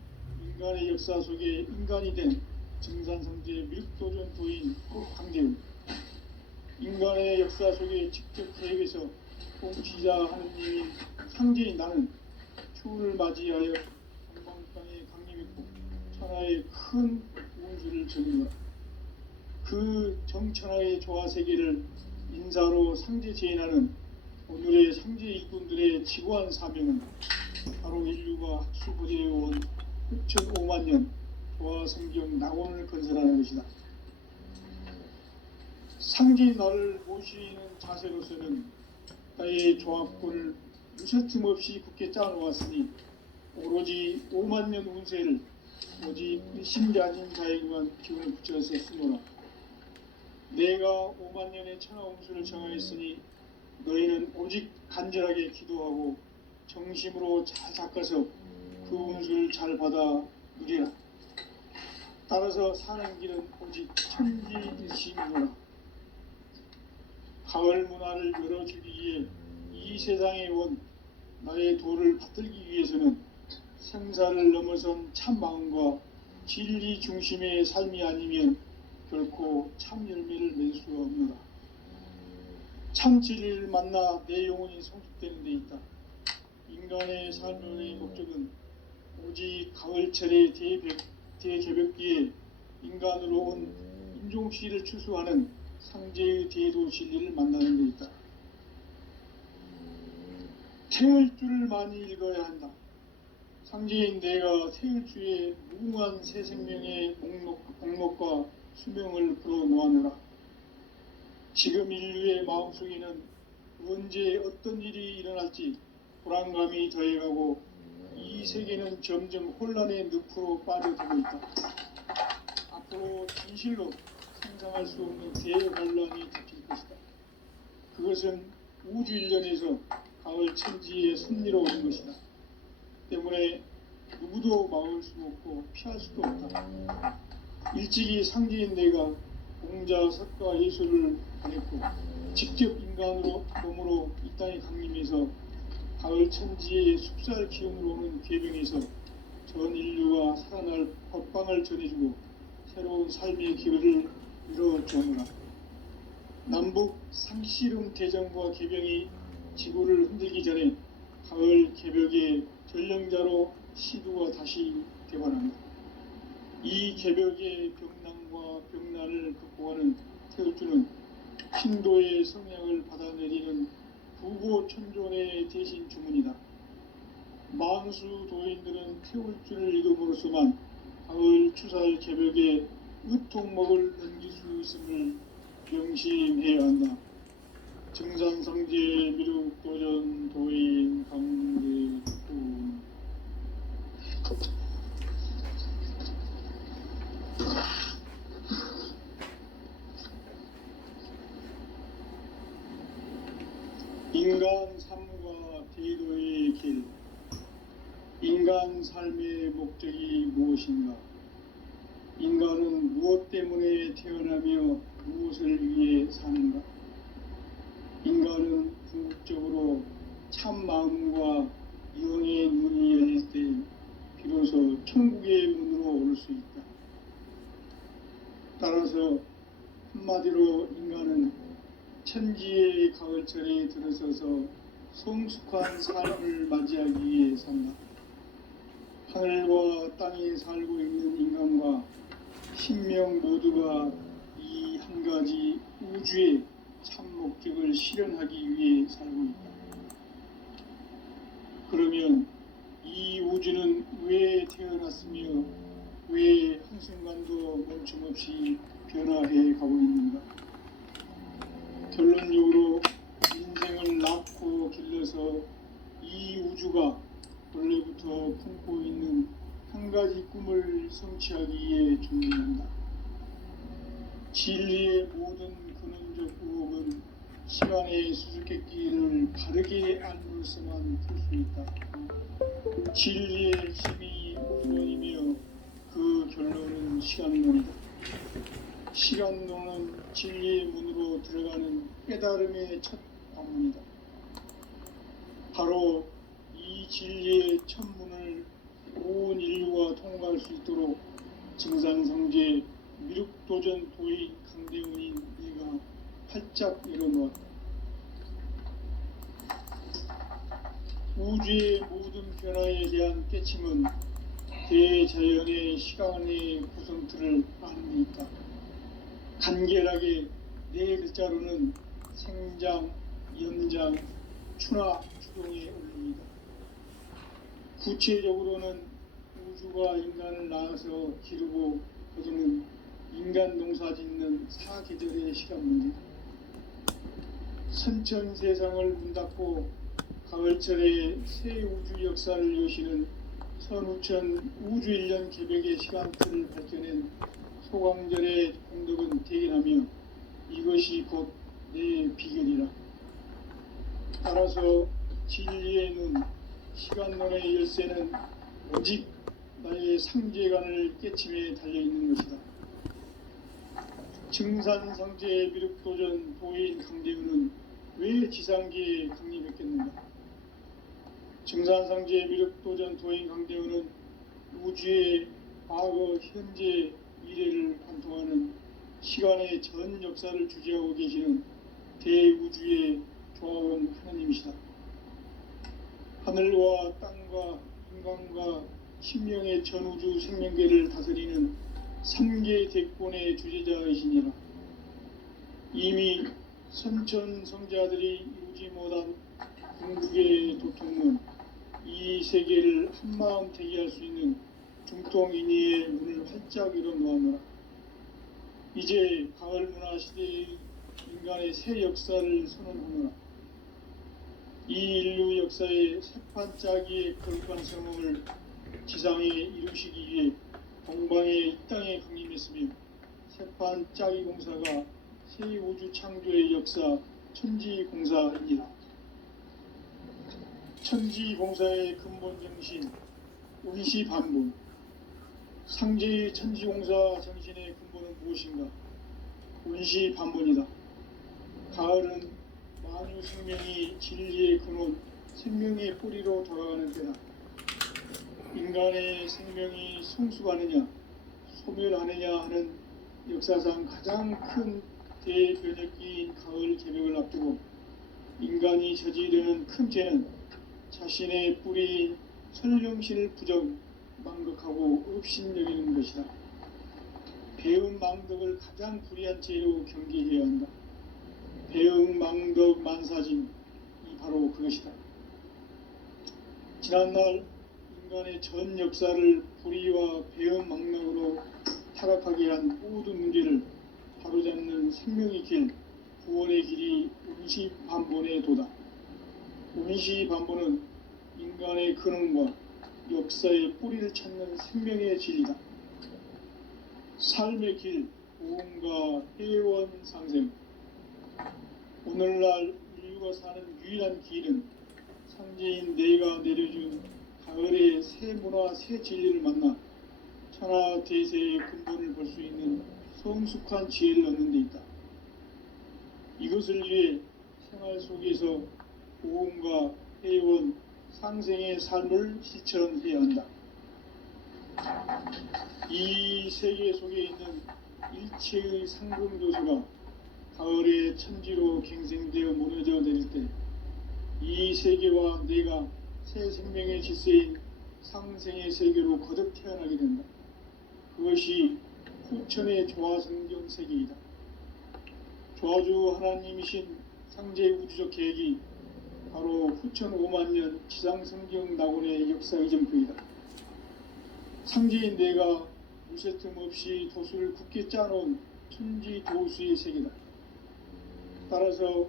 인간의 역사 속에 인간이 된 증산상제 밀도전 도인 강재훈, 인간의 역사 속에 직접 계획해서 통치자 하느님인 상제인 나는 추운을 맞이하여 동방땅에 강림했고 천하의 큰 운수를 적인다. 그 정천하의 조화세계를 인사로 상제 제인하는 오늘의 상제 일꾼들의 지구한 사명은 바로 인류가 학수고대해온 6,500만 년 조화성경 낙원을 건설하는 것이다. 상제인 나를 모시는 자세로서는 나의 조합권을 무쇠틈 없이 굳게 짜놓았으니 오로지 5만 년 운세를 오직 일심자진 자에게만 기운을 붙여서 쓰노라. 내가 5만 년의 천하 운수를 정하였으니 너희는 오직 간절하게 기도하고 정심으로 잘 닦아서 그 운수를 잘 받아 누리라. 따라서 사는 길은 오직 천지일심이노라. 가을 문화를 열어주기 위해 이 세상에 온 나의 도를 받들기 위해서는 생사를 넘어선 참 마음과 진리 중심의 삶이 아니면 결코 참 열매를 맺을 수가 없노라. 참 진리를 만나 내 영혼이 성숙되는 데 있다. 인간의 삶의 목적은 오직 가을철의 대개벽기에 인간으로 온 인종시를 추수하는 상제의 대도 진리를 만나는 데 있다. 태을 줄을 많이 읽어야 한다. 상제인 내가 태을 주의 무궁한 새 생명의 목록과 수명을 풀어놓아노라. 지금 인류의 마음속에는 언제 어떤 일이 일어날지 불안감이 더해가고 이 세계는 점점 혼란의 늪으로 빠져들고 있다. 앞으로 진실로 상상할 수 없는 대환란이 닥칠 것이다. 그것은 우주 일련에서 가을 천지의 섭리로 오는 것이다. 때문에 누구도 막을 수 없고 피할 수도 없다. 일찍이 상제인 내가 공자, 석가, 예술을 보냈고 직접 인간으로 몸으로 이 땅에 강림해서 가을 천지의 숲살 기운으로 오는 괴병에서 전 인류가 살아날 법방을 전해주고 새로운 삶의 기회를 이뤄주노라. 남북 상씨름 대전과 개병이 지구를 흔들기 전에 가을 개벽의 전령자로 시두가 다시 개발한다. 이 개벽의 병난과 병난을 극복하는 태울주는 신도의 성향을 받아내리는 부고천존의 대신 주문이다. 만수 도인들은 태울주를 이름으로서만 가을 추살 개벽의 으통목을 넘길 수 있음을 명심해야 한다. 증산상제 미륵도전 도인 강대구. 인간 삶과 대도의 길. 인간 인간 삶의 목적이 무엇인가? 인간은 무엇 때문에 태어나며 무엇을 위해 사는가? 인간은 궁극적으로 참 마음과 영의 문이 열릴 때 비로소 천국의 문으로 올 수 있다. 따라서 한마디로 인간은 천지의 가을철에 들어서서 성숙한 삶을 맞이하기 위해 산다. 하늘과 땅에 살고 있는 인간과 신명 모두가 이 한 가지 우주의 참 목적을 실현하기 위해 살고 있다. 그러면 이 우주는 왜 태어났으며 왜 한순간도 멈춤없이 변화해 가고 있는가? 결론적으로 인생을 낳고 길러서 이 우주가 원래부터 품고 있는 한 가지 꿈을 성취하기 위해 존재한다. 진리의 모든 근원적 의혹은 시간의 수수께끼를 바르게 알므로서만 풀 수 있다. 진리의 힘이 근원이며 그 결론은 시간론이다. 시간론은 진리의 문으로 들어가는 깨달음의 첫 방문이다. 바로 이 진리의 첫 문을 온 인류가 통과할 수 있도록 증산성제 미륵도전 도인 강대훈인 네가 활짝 열어놓았다. 우주의 모든 변화에 대한 깨침은 대자연의 시간의 구성틀을 아는 데 있다. 간결하게 네 글자로는 생장, 연장, 추나 추동의 원리이다. 구체적으로는 우주가 인간을 낳아서 기르고 거두는 인간 농사 짓는 사계절의 시간 문제다. 선천 세상을 문 닫고 가을철에 새 우주 역사를 여시는 선우천 우주 1년 개벽의 시간틀을 밝혀낸 소강절의 공덕은 대견하며 이것이 곧 내 비결이라. 따라서 진리의 눈, 시간론의 열쇠는 오직 나의 상제관을 깨침에 달려있는 것이다. 증산성제 미륵도전 도인 강대훈은 왜 지상계에 강림했겠는가? 증산성제 미륵도전 도인 강대훈은 우주의 과거, 현재, 미래를 관통하는 시간의 전 역사를 주재하고 계시는 대우주의 조화원 하나님이시다. 하늘과 땅과 인간과 신명의 전우주 생명계를 다스리는 삼계 대권의 주제자이시니라. 이미 선천성자들이 이루지 못한 궁극의 도통은 이 세계를 한마음 대기할 수 있는 중통인의의 문을 활짝 열어놓았노라. 이제 가을 문화 시대의 인간의 새 역사를 선언하노라. 이 인류 역사의 새판짜기의 거룩한 성공을 지상에 이루시기 위해 동방의 이 땅에 강림했으며 새판짜기 공사가 새 우주 창조의 역사 천지공사입니다. 천지공사의 근본 정신 운시반본. 상제의 천지공사 정신의 근본은 무엇인가? 운시반본이다. 가을은 만유 생명이 진리의 근원, 생명의 뿌리로 돌아가는 때다. 인간의 생명이 성숙하느냐, 소멸하느냐 하는 역사상 가장 큰 대변혁기인 가을 개벽을 앞두고 인간이 저지르는 큰 죄는 자신의 뿌리인 설령신을 부정, 망덕하고 업신여기는 것이다. 배움 망덕을 가장 불의한 죄로 경계해야 한다. 배움 망덕 만사짐이 바로 그것이다. 지난날 인간의 전 역사를 불의와 배움 망덕으로 타락하게 한 모든 문제를 바로잡는 생명의 길, 구원의 길이 운시반본의 도다. 운시반본은 인간의 근원과 역사의 뿌리를 찾는 생명의 진리다. 삶의 길, 구원과 회원 상생. 오늘날 인류가 사는 유일한 길은 상제인 내가 내려준 가을의 새 문화 새 진리를 만나 천하 대세의 근본을 볼 수 있는 성숙한 지혜를 얻는 데 있다. 이것을 위해 생활 속에서 보험과 회원, 상생의 삶을 실천해야 한다. 이 세계 속에 있는 일체의 상금교수가 가을의 천지로 갱생되어 무너져 내릴 때 이 세계와 내가 새 생명의 질서인 상생의 세계로 거듭 태어나게 된다. 그것이 후천의 조화성경 세계이다. 조화주 하나님이신 상제의 우주적 계획이 바로 후천 5만년 지상성경 낙원의 역사의 점표이다. 상제인 내가 무쇠 틈 없이 도수를 굳게 짜놓은 천지 도수의 세계다. 따라서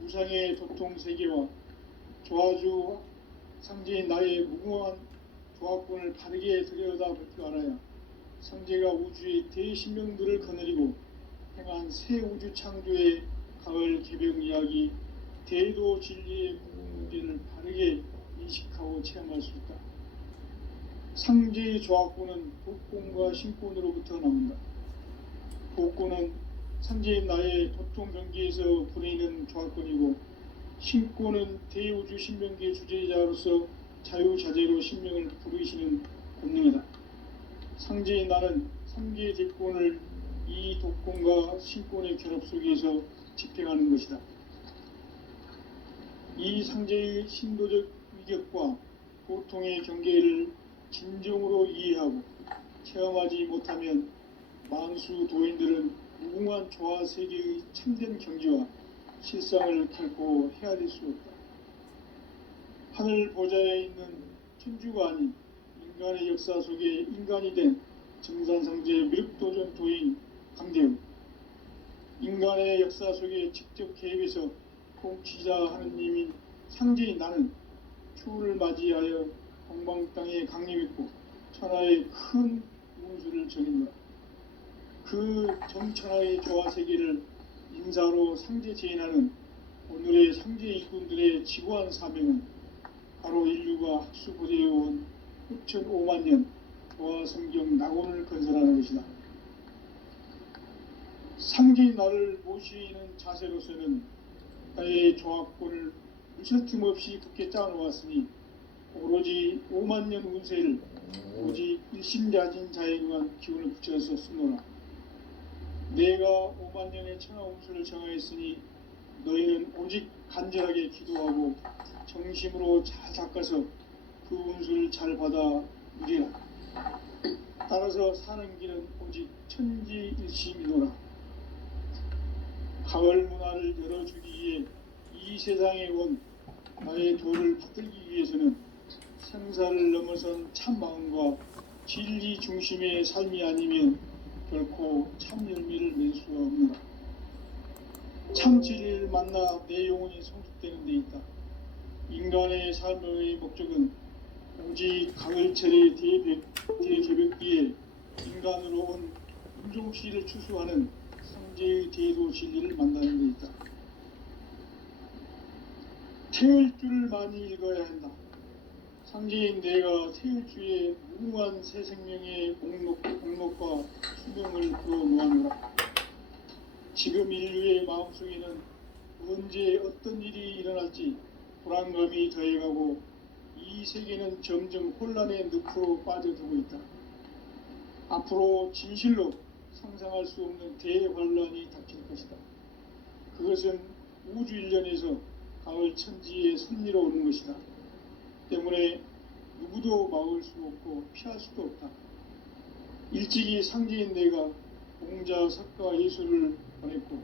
무상의 도통 세계와 조화주 상제인 나의 무궁한 조화권을 바르게 들여다볼 줄 알아야 상제가 우주의 대신명들을 거느리고 행한 새 우주 창조의 가을 개벽 이야기 대도 진리의 문제를 바르게 인식하고 체험할 수 있다. 상제의 조화권은 복권과 신권으로부터 나온다. 복권은 상제인 나의 도통 경기에서 부리는 조화권이고, 신권은 대우주 신명기의 주제자로서 자유자재로 신명을 부르시는 권능이다. 상제인 나는 상계의 대권을 이 독권과 신권의 결합 속에서 집행하는 것이다. 이 상제의 신도적 위격과 고통의 경계를 진정으로 이해하고 체험하지 못하면 만수 도인들은 무궁한 조화 세계의 참된 경지와 실상을 결코 헤아릴 수 없다. 하늘 보좌에 있는 천주가 아닌 인간의 역사 속에 인간이 된 정산상제 미륵도전 도인 강대우, 인간의 역사 속에 직접 개입해서 통치자 하느님인 상제인 나는 추후를 맞이하여 동방 땅에 강림했고 천하의 큰 운수를 전인다. 그 정천하의 조화 세계를 인사로 상제 제인하는 오늘의 상제 일꾼들의 지구한 사명은 바로 인류가 학수고대해온 후천 5만년 조화 성경 낙원을 건설하는 것이다. 상제인 나를 모시는 자세로서는 나의 조화권을 무쇠틈 없이 굳게 짜놓았으니 오로지 5만년 운세를 오직 일심야진 자에게만 기운을 붙여서 쓰노라. 내가 5만년의 천하 운수를 정하였으니 너희는 오직 간절하게 기도하고 정심으로 잘 닦아서 그 운수를 잘 받아 누리라. 따라서 사는 길은 오직 천지일심이노라. 가을 문화를 열어주기 위해 이 세상에 온 나의 도를 받들기 위해서는 생사를 넘어선 참마음과 진리 중심의 삶이 아니면 결코 참 열매를 맺을 수가 없노라. 참 진리를 만나 내 영혼이 성숙되는 데 있다. 인간의 삶의 목적은 오직 가을철의 대개벽기에 인간으로 온 인종시를 추수하는 상제의 대도 진리를 만나는 데 있다. 태을 줄을 많이 읽어야 한다. 상제인 내가 태을주의 무궁한 새 생명의 공록과 수명을 불어놓아노라. 지금 인류의 마음속에는 언제 어떤 일이 일어날지 불안감이 더해가고 이 세계는 점점 혼란의 늪으로 빠져들고 있다. 앞으로 진실로 상상할 수 없는 대환란이 닥칠 것이다. 그것은 우주 일련에서 가을 천지에 선미로 오는 것이다. 때문에 누구도 막을 수 없고 피할 수도 없다. 일찍이 상제인 내가 공자, 석가, 예수를 보냈고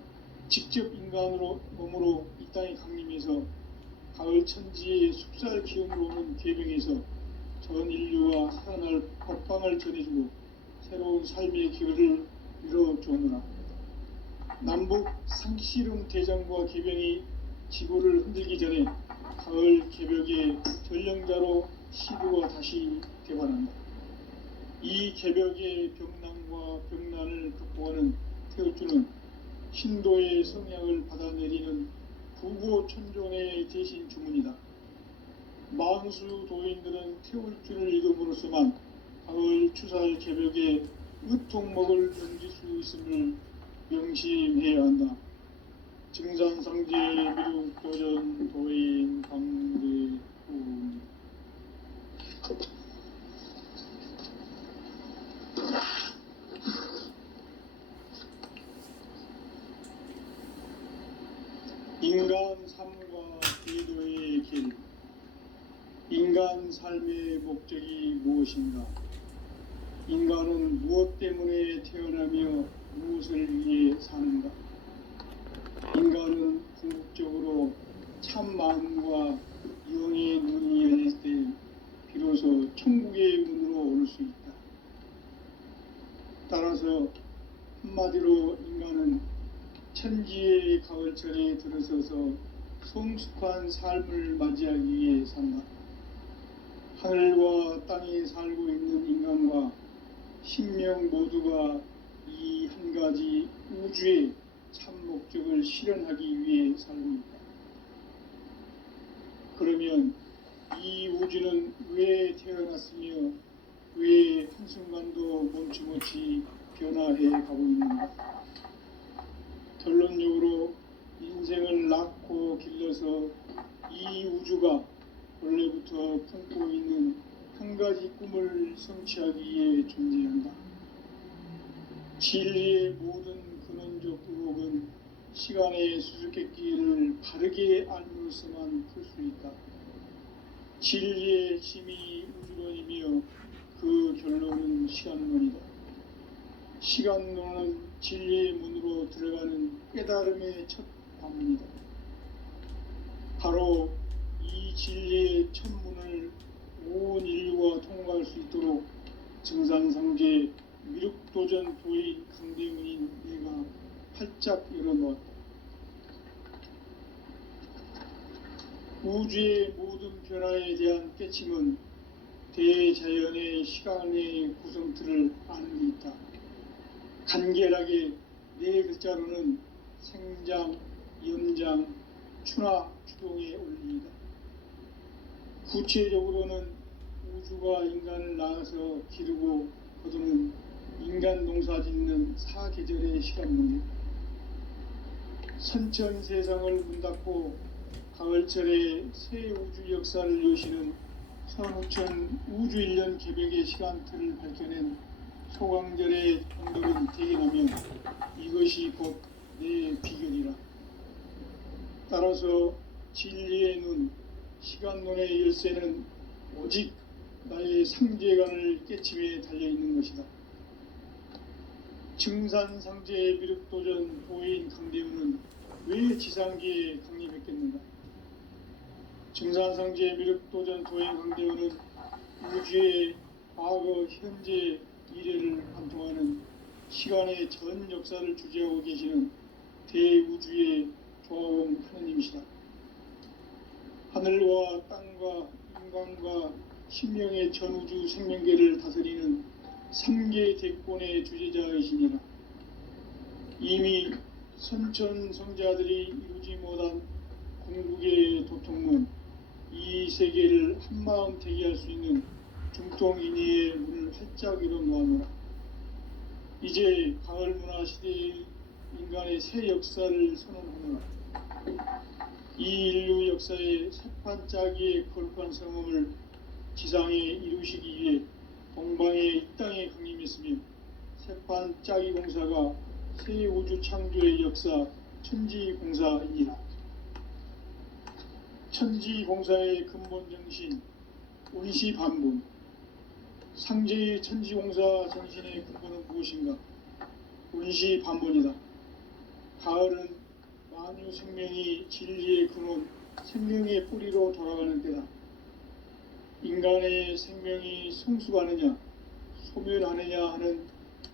직접 인간으로 몸으로 이 땅에 강림해서 가을 천지의 숲살 기운으로 오는 계명에서 전 인류와 살아날 법방을 전해주고 새로운 삶의 기회를 이뤄주느라. 남북 상씨름 대장과 계병이 지구를 흔들기 전에 가을 개벽의 전령자로 시부가 다시 개관한다. 이 개벽의 병난과 병난을 극복하는 태울주는 신도의 성향을 받아내리는 부고천존의 대신 주문이다. 만수 도인들은 태울 줄을 읽음으로써만 가을 추살 개벽에 으통먹을 넘길 수 있음을 명심해야 한다. 증산상제 미륵 도전 도인 강대훈. 인간 삶과 기도의 길. 인간 삶의 목적이 무엇인가? 인간은 무엇 때문에 태어나며 무엇을 위해 사는가? 인간은 궁극적으로 참 마음과 영의 눈이 열릴 때 비로소 천국의 문으로 올 수 있다. 따라서 한마디로 인간은 천지의 가을철에 들어서서 성숙한 삶을 맞이하기 위해 산다. 하늘과 땅에 살고 있는 인간과 신명 모두가 이 한 가지 우주의 참 목적을 실현하기 위해 살고 있다. 그러면 이 우주는 왜 태어났으며 왜 한순간도 멈춤없이 변화해 가고 있는가? 결론적으로 인생을 낳고 길러서 이 우주가 원래부터 품고 있는 한 가지 꿈을 성취하기 위해 존재한다. 진리의 모든 근원적 의혹은 시간의 수수께끼를 바르게 알므로서만 풀 수 있다. 진리의 힘이 우주론이며 그 결론은 시간론이다. 시간론은 진리의 문으로 들어가는 깨달음의 첫 관문이다. 바로 이 진리의 첫 문을 온 인류가 통과할 수 있도록 증산상제 미륵도전 도인 강대훈인 내가 활짝 열어놓았다. 우주의 모든 변화에 대한 깨침은 대자연의 시간의 구성틀을 아는 데 있다. 간결하게 네 글자로는 생장, 연장, 추나 추동의 원리이다. 구체적으로는 우주가 인간을 낳아서 기르고 거두는 인간 농사 짓는 사계절의 시간문이다. 선천 세상을 문 닫고 가을철에 새 우주 역사를 여시는 선우천 우주 1년 개벽의 시간틀을 밝혀낸 소강절의 공덕은 대견하며 이것이 곧 내 비결이라. 따라서 진리의 눈, 시간론의 열쇠는 오직 나의 상제관을 깨침에 달려있는 것이다. 증산상제 미륵도전 도인 강대훈은 왜 지상계에 강림했겠는가? 증산상제 미륵도전 도인 강대훈은 우주의 과거, 현재, 미래를 관통하는 시간의 전 역사를 주재하고 계시는 대우주의 조화원 하느님이시다. 하늘과 땅과 인간과 신명의 전우주 생명계를 다스리는 3계 대권의 주제자이시니라. 이미 선천 성자들이 이루지 못한 궁극의 도통문, 이 세계를 한마음 대기할 수 있는 중통인의의 문을 활짝 열어놓아노라. 이제 가을 문화 시대의 인간의 새 역사를 선언하노라. 이 인류 역사의 새판짜기의 거룩한 성음을 지상에 이루시기 위해 동방의 이 땅에 강림했으며 새판짜기 공사가 새 우주 창조의 역사 천지공사이니라. 천지공사의 근본 정신 운시반분. 상제의 천지공사 정신의 근본은 무엇인가? 운시반분이다. 가을은 만유 생명이 진리의 근원, 생명의 뿌리로 돌아가는 때다. 인간의 생명이 성숙하느냐, 소멸하느냐 하는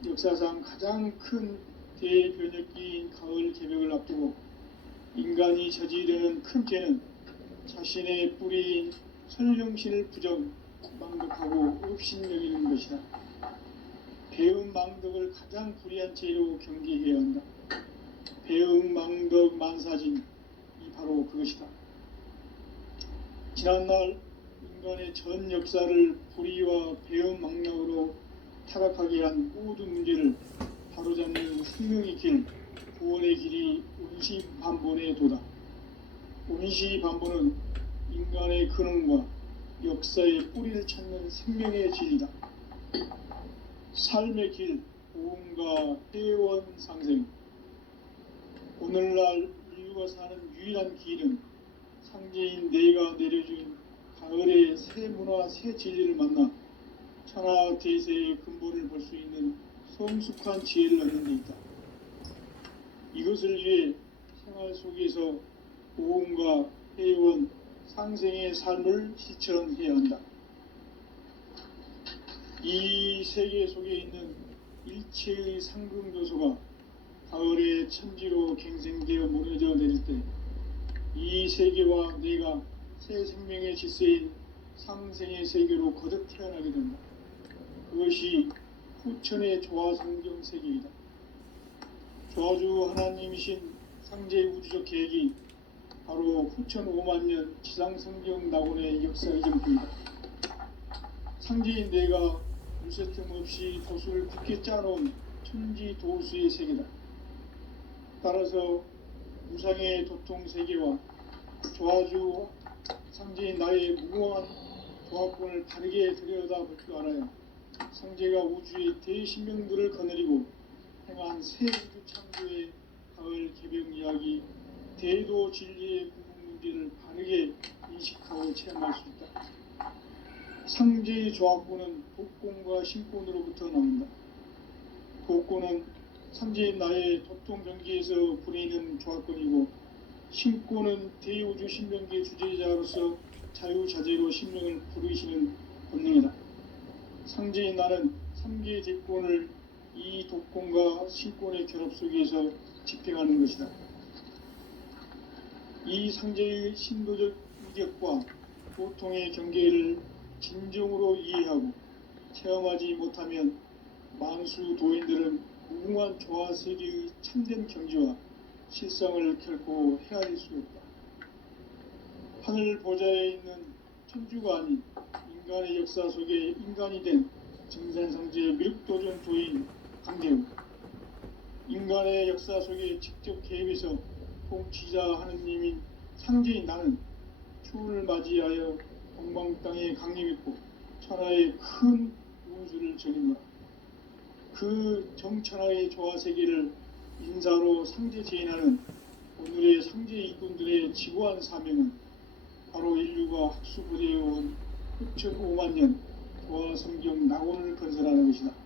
역사상 가장 큰 대변혁기인 가을 개벽을 앞두고 인간이 저지르는 큰 죄는 자신의 뿌리인 설령신을 망덕하고 업신여기는 것이다. 배음 망덕을 가장 불의한 죄로 경계해야 한다. 배음 망덕 만사진, 이 바로 그것이다. 지난날 인간의 전 역사를 불의와 배은망락으로 타락하게 한 모든 문제를 바로잡는 생명의 길, 구원의 길이 운시반본에 도다. 운시반본은 인간의 근원과 역사의 뿌리를 찾는 생명의 진리다. 삶의 길, 보험과 회원 상생. 오늘날 인류가 사는 유일한 길은 상제인 내가 내려준 가을의 새 문화, 새 진리를 만나 천하 대세의 근본을 볼 수 있는 성숙한 지혜를 얻는 데 있다. 이것을 위해 생활 속에서 보험과 회원, 상생의 삶을 실천해야 한다. 이 세계 속에 있는 일체의 상금 요소가 가을의 천지로 갱생되어 무너져 내릴 때 이 세계와 내가 새 생명의 질서인 상생의 세계로 거듭 태어나게 된다. 그것이 후천의 조화성경 세계이다. 조화주 하나님이신 상제 우주적 계획이 바로 후천 5만년 지상성경 낙원의 역사의 전부이다. 상제인 내가 물새틈 없이 도수를 굳게 짜놓은 천지 도수의 세계다. 따라서 무상의 도통 세계와 조화주 상제인 나의 무궁한 조합권을 바르게 들여다볼 줄 알아야 상제가 우주의 대신명들을 거느리고 행한 새 우주 창조의 가을 개병 이야기, 대도 진리의 구분 문제를 바르게 인식하고 체험할 수 있다. 상제의 조합권은 독권과 신권으로부터 나온다. 독권은 상제인 나의 도통 경지에서 부리는 조합권이고, 신권은 대우주 신명계 주제자로서 자유자재로 신명을 부르시는 권능이다. 상제인 나는 3개의 대권을 이 독권과 신권의 결합 속에서 집행하는 것이다. 이 상제의 신도적 위격과 보통의 경계를 진정으로 이해하고 체험하지 못하면 만수 도인들은 무궁한 조화세계의 참된 경지와 실상을 결코 헤아릴 수 없다. 하늘 보좌에 있는 천주가 아닌 인간의 역사 속에 인간이 된 증산상제의 미륵도전 도인 강대우, 인간의 역사 속에 직접 개입해서 통치자 하느님인 상제인 나는 추운을 맞이하여 동방 땅에 강림했고 천하의 큰 운수를 전인다. 그 정천하의 조화세계를 인사로 상제 제인하는 오늘의 상제 일꾼들의 지고한 사명은 바로 인류가 학수부대해온 6,500년 조화성경 낙원을 건설하는 것이다.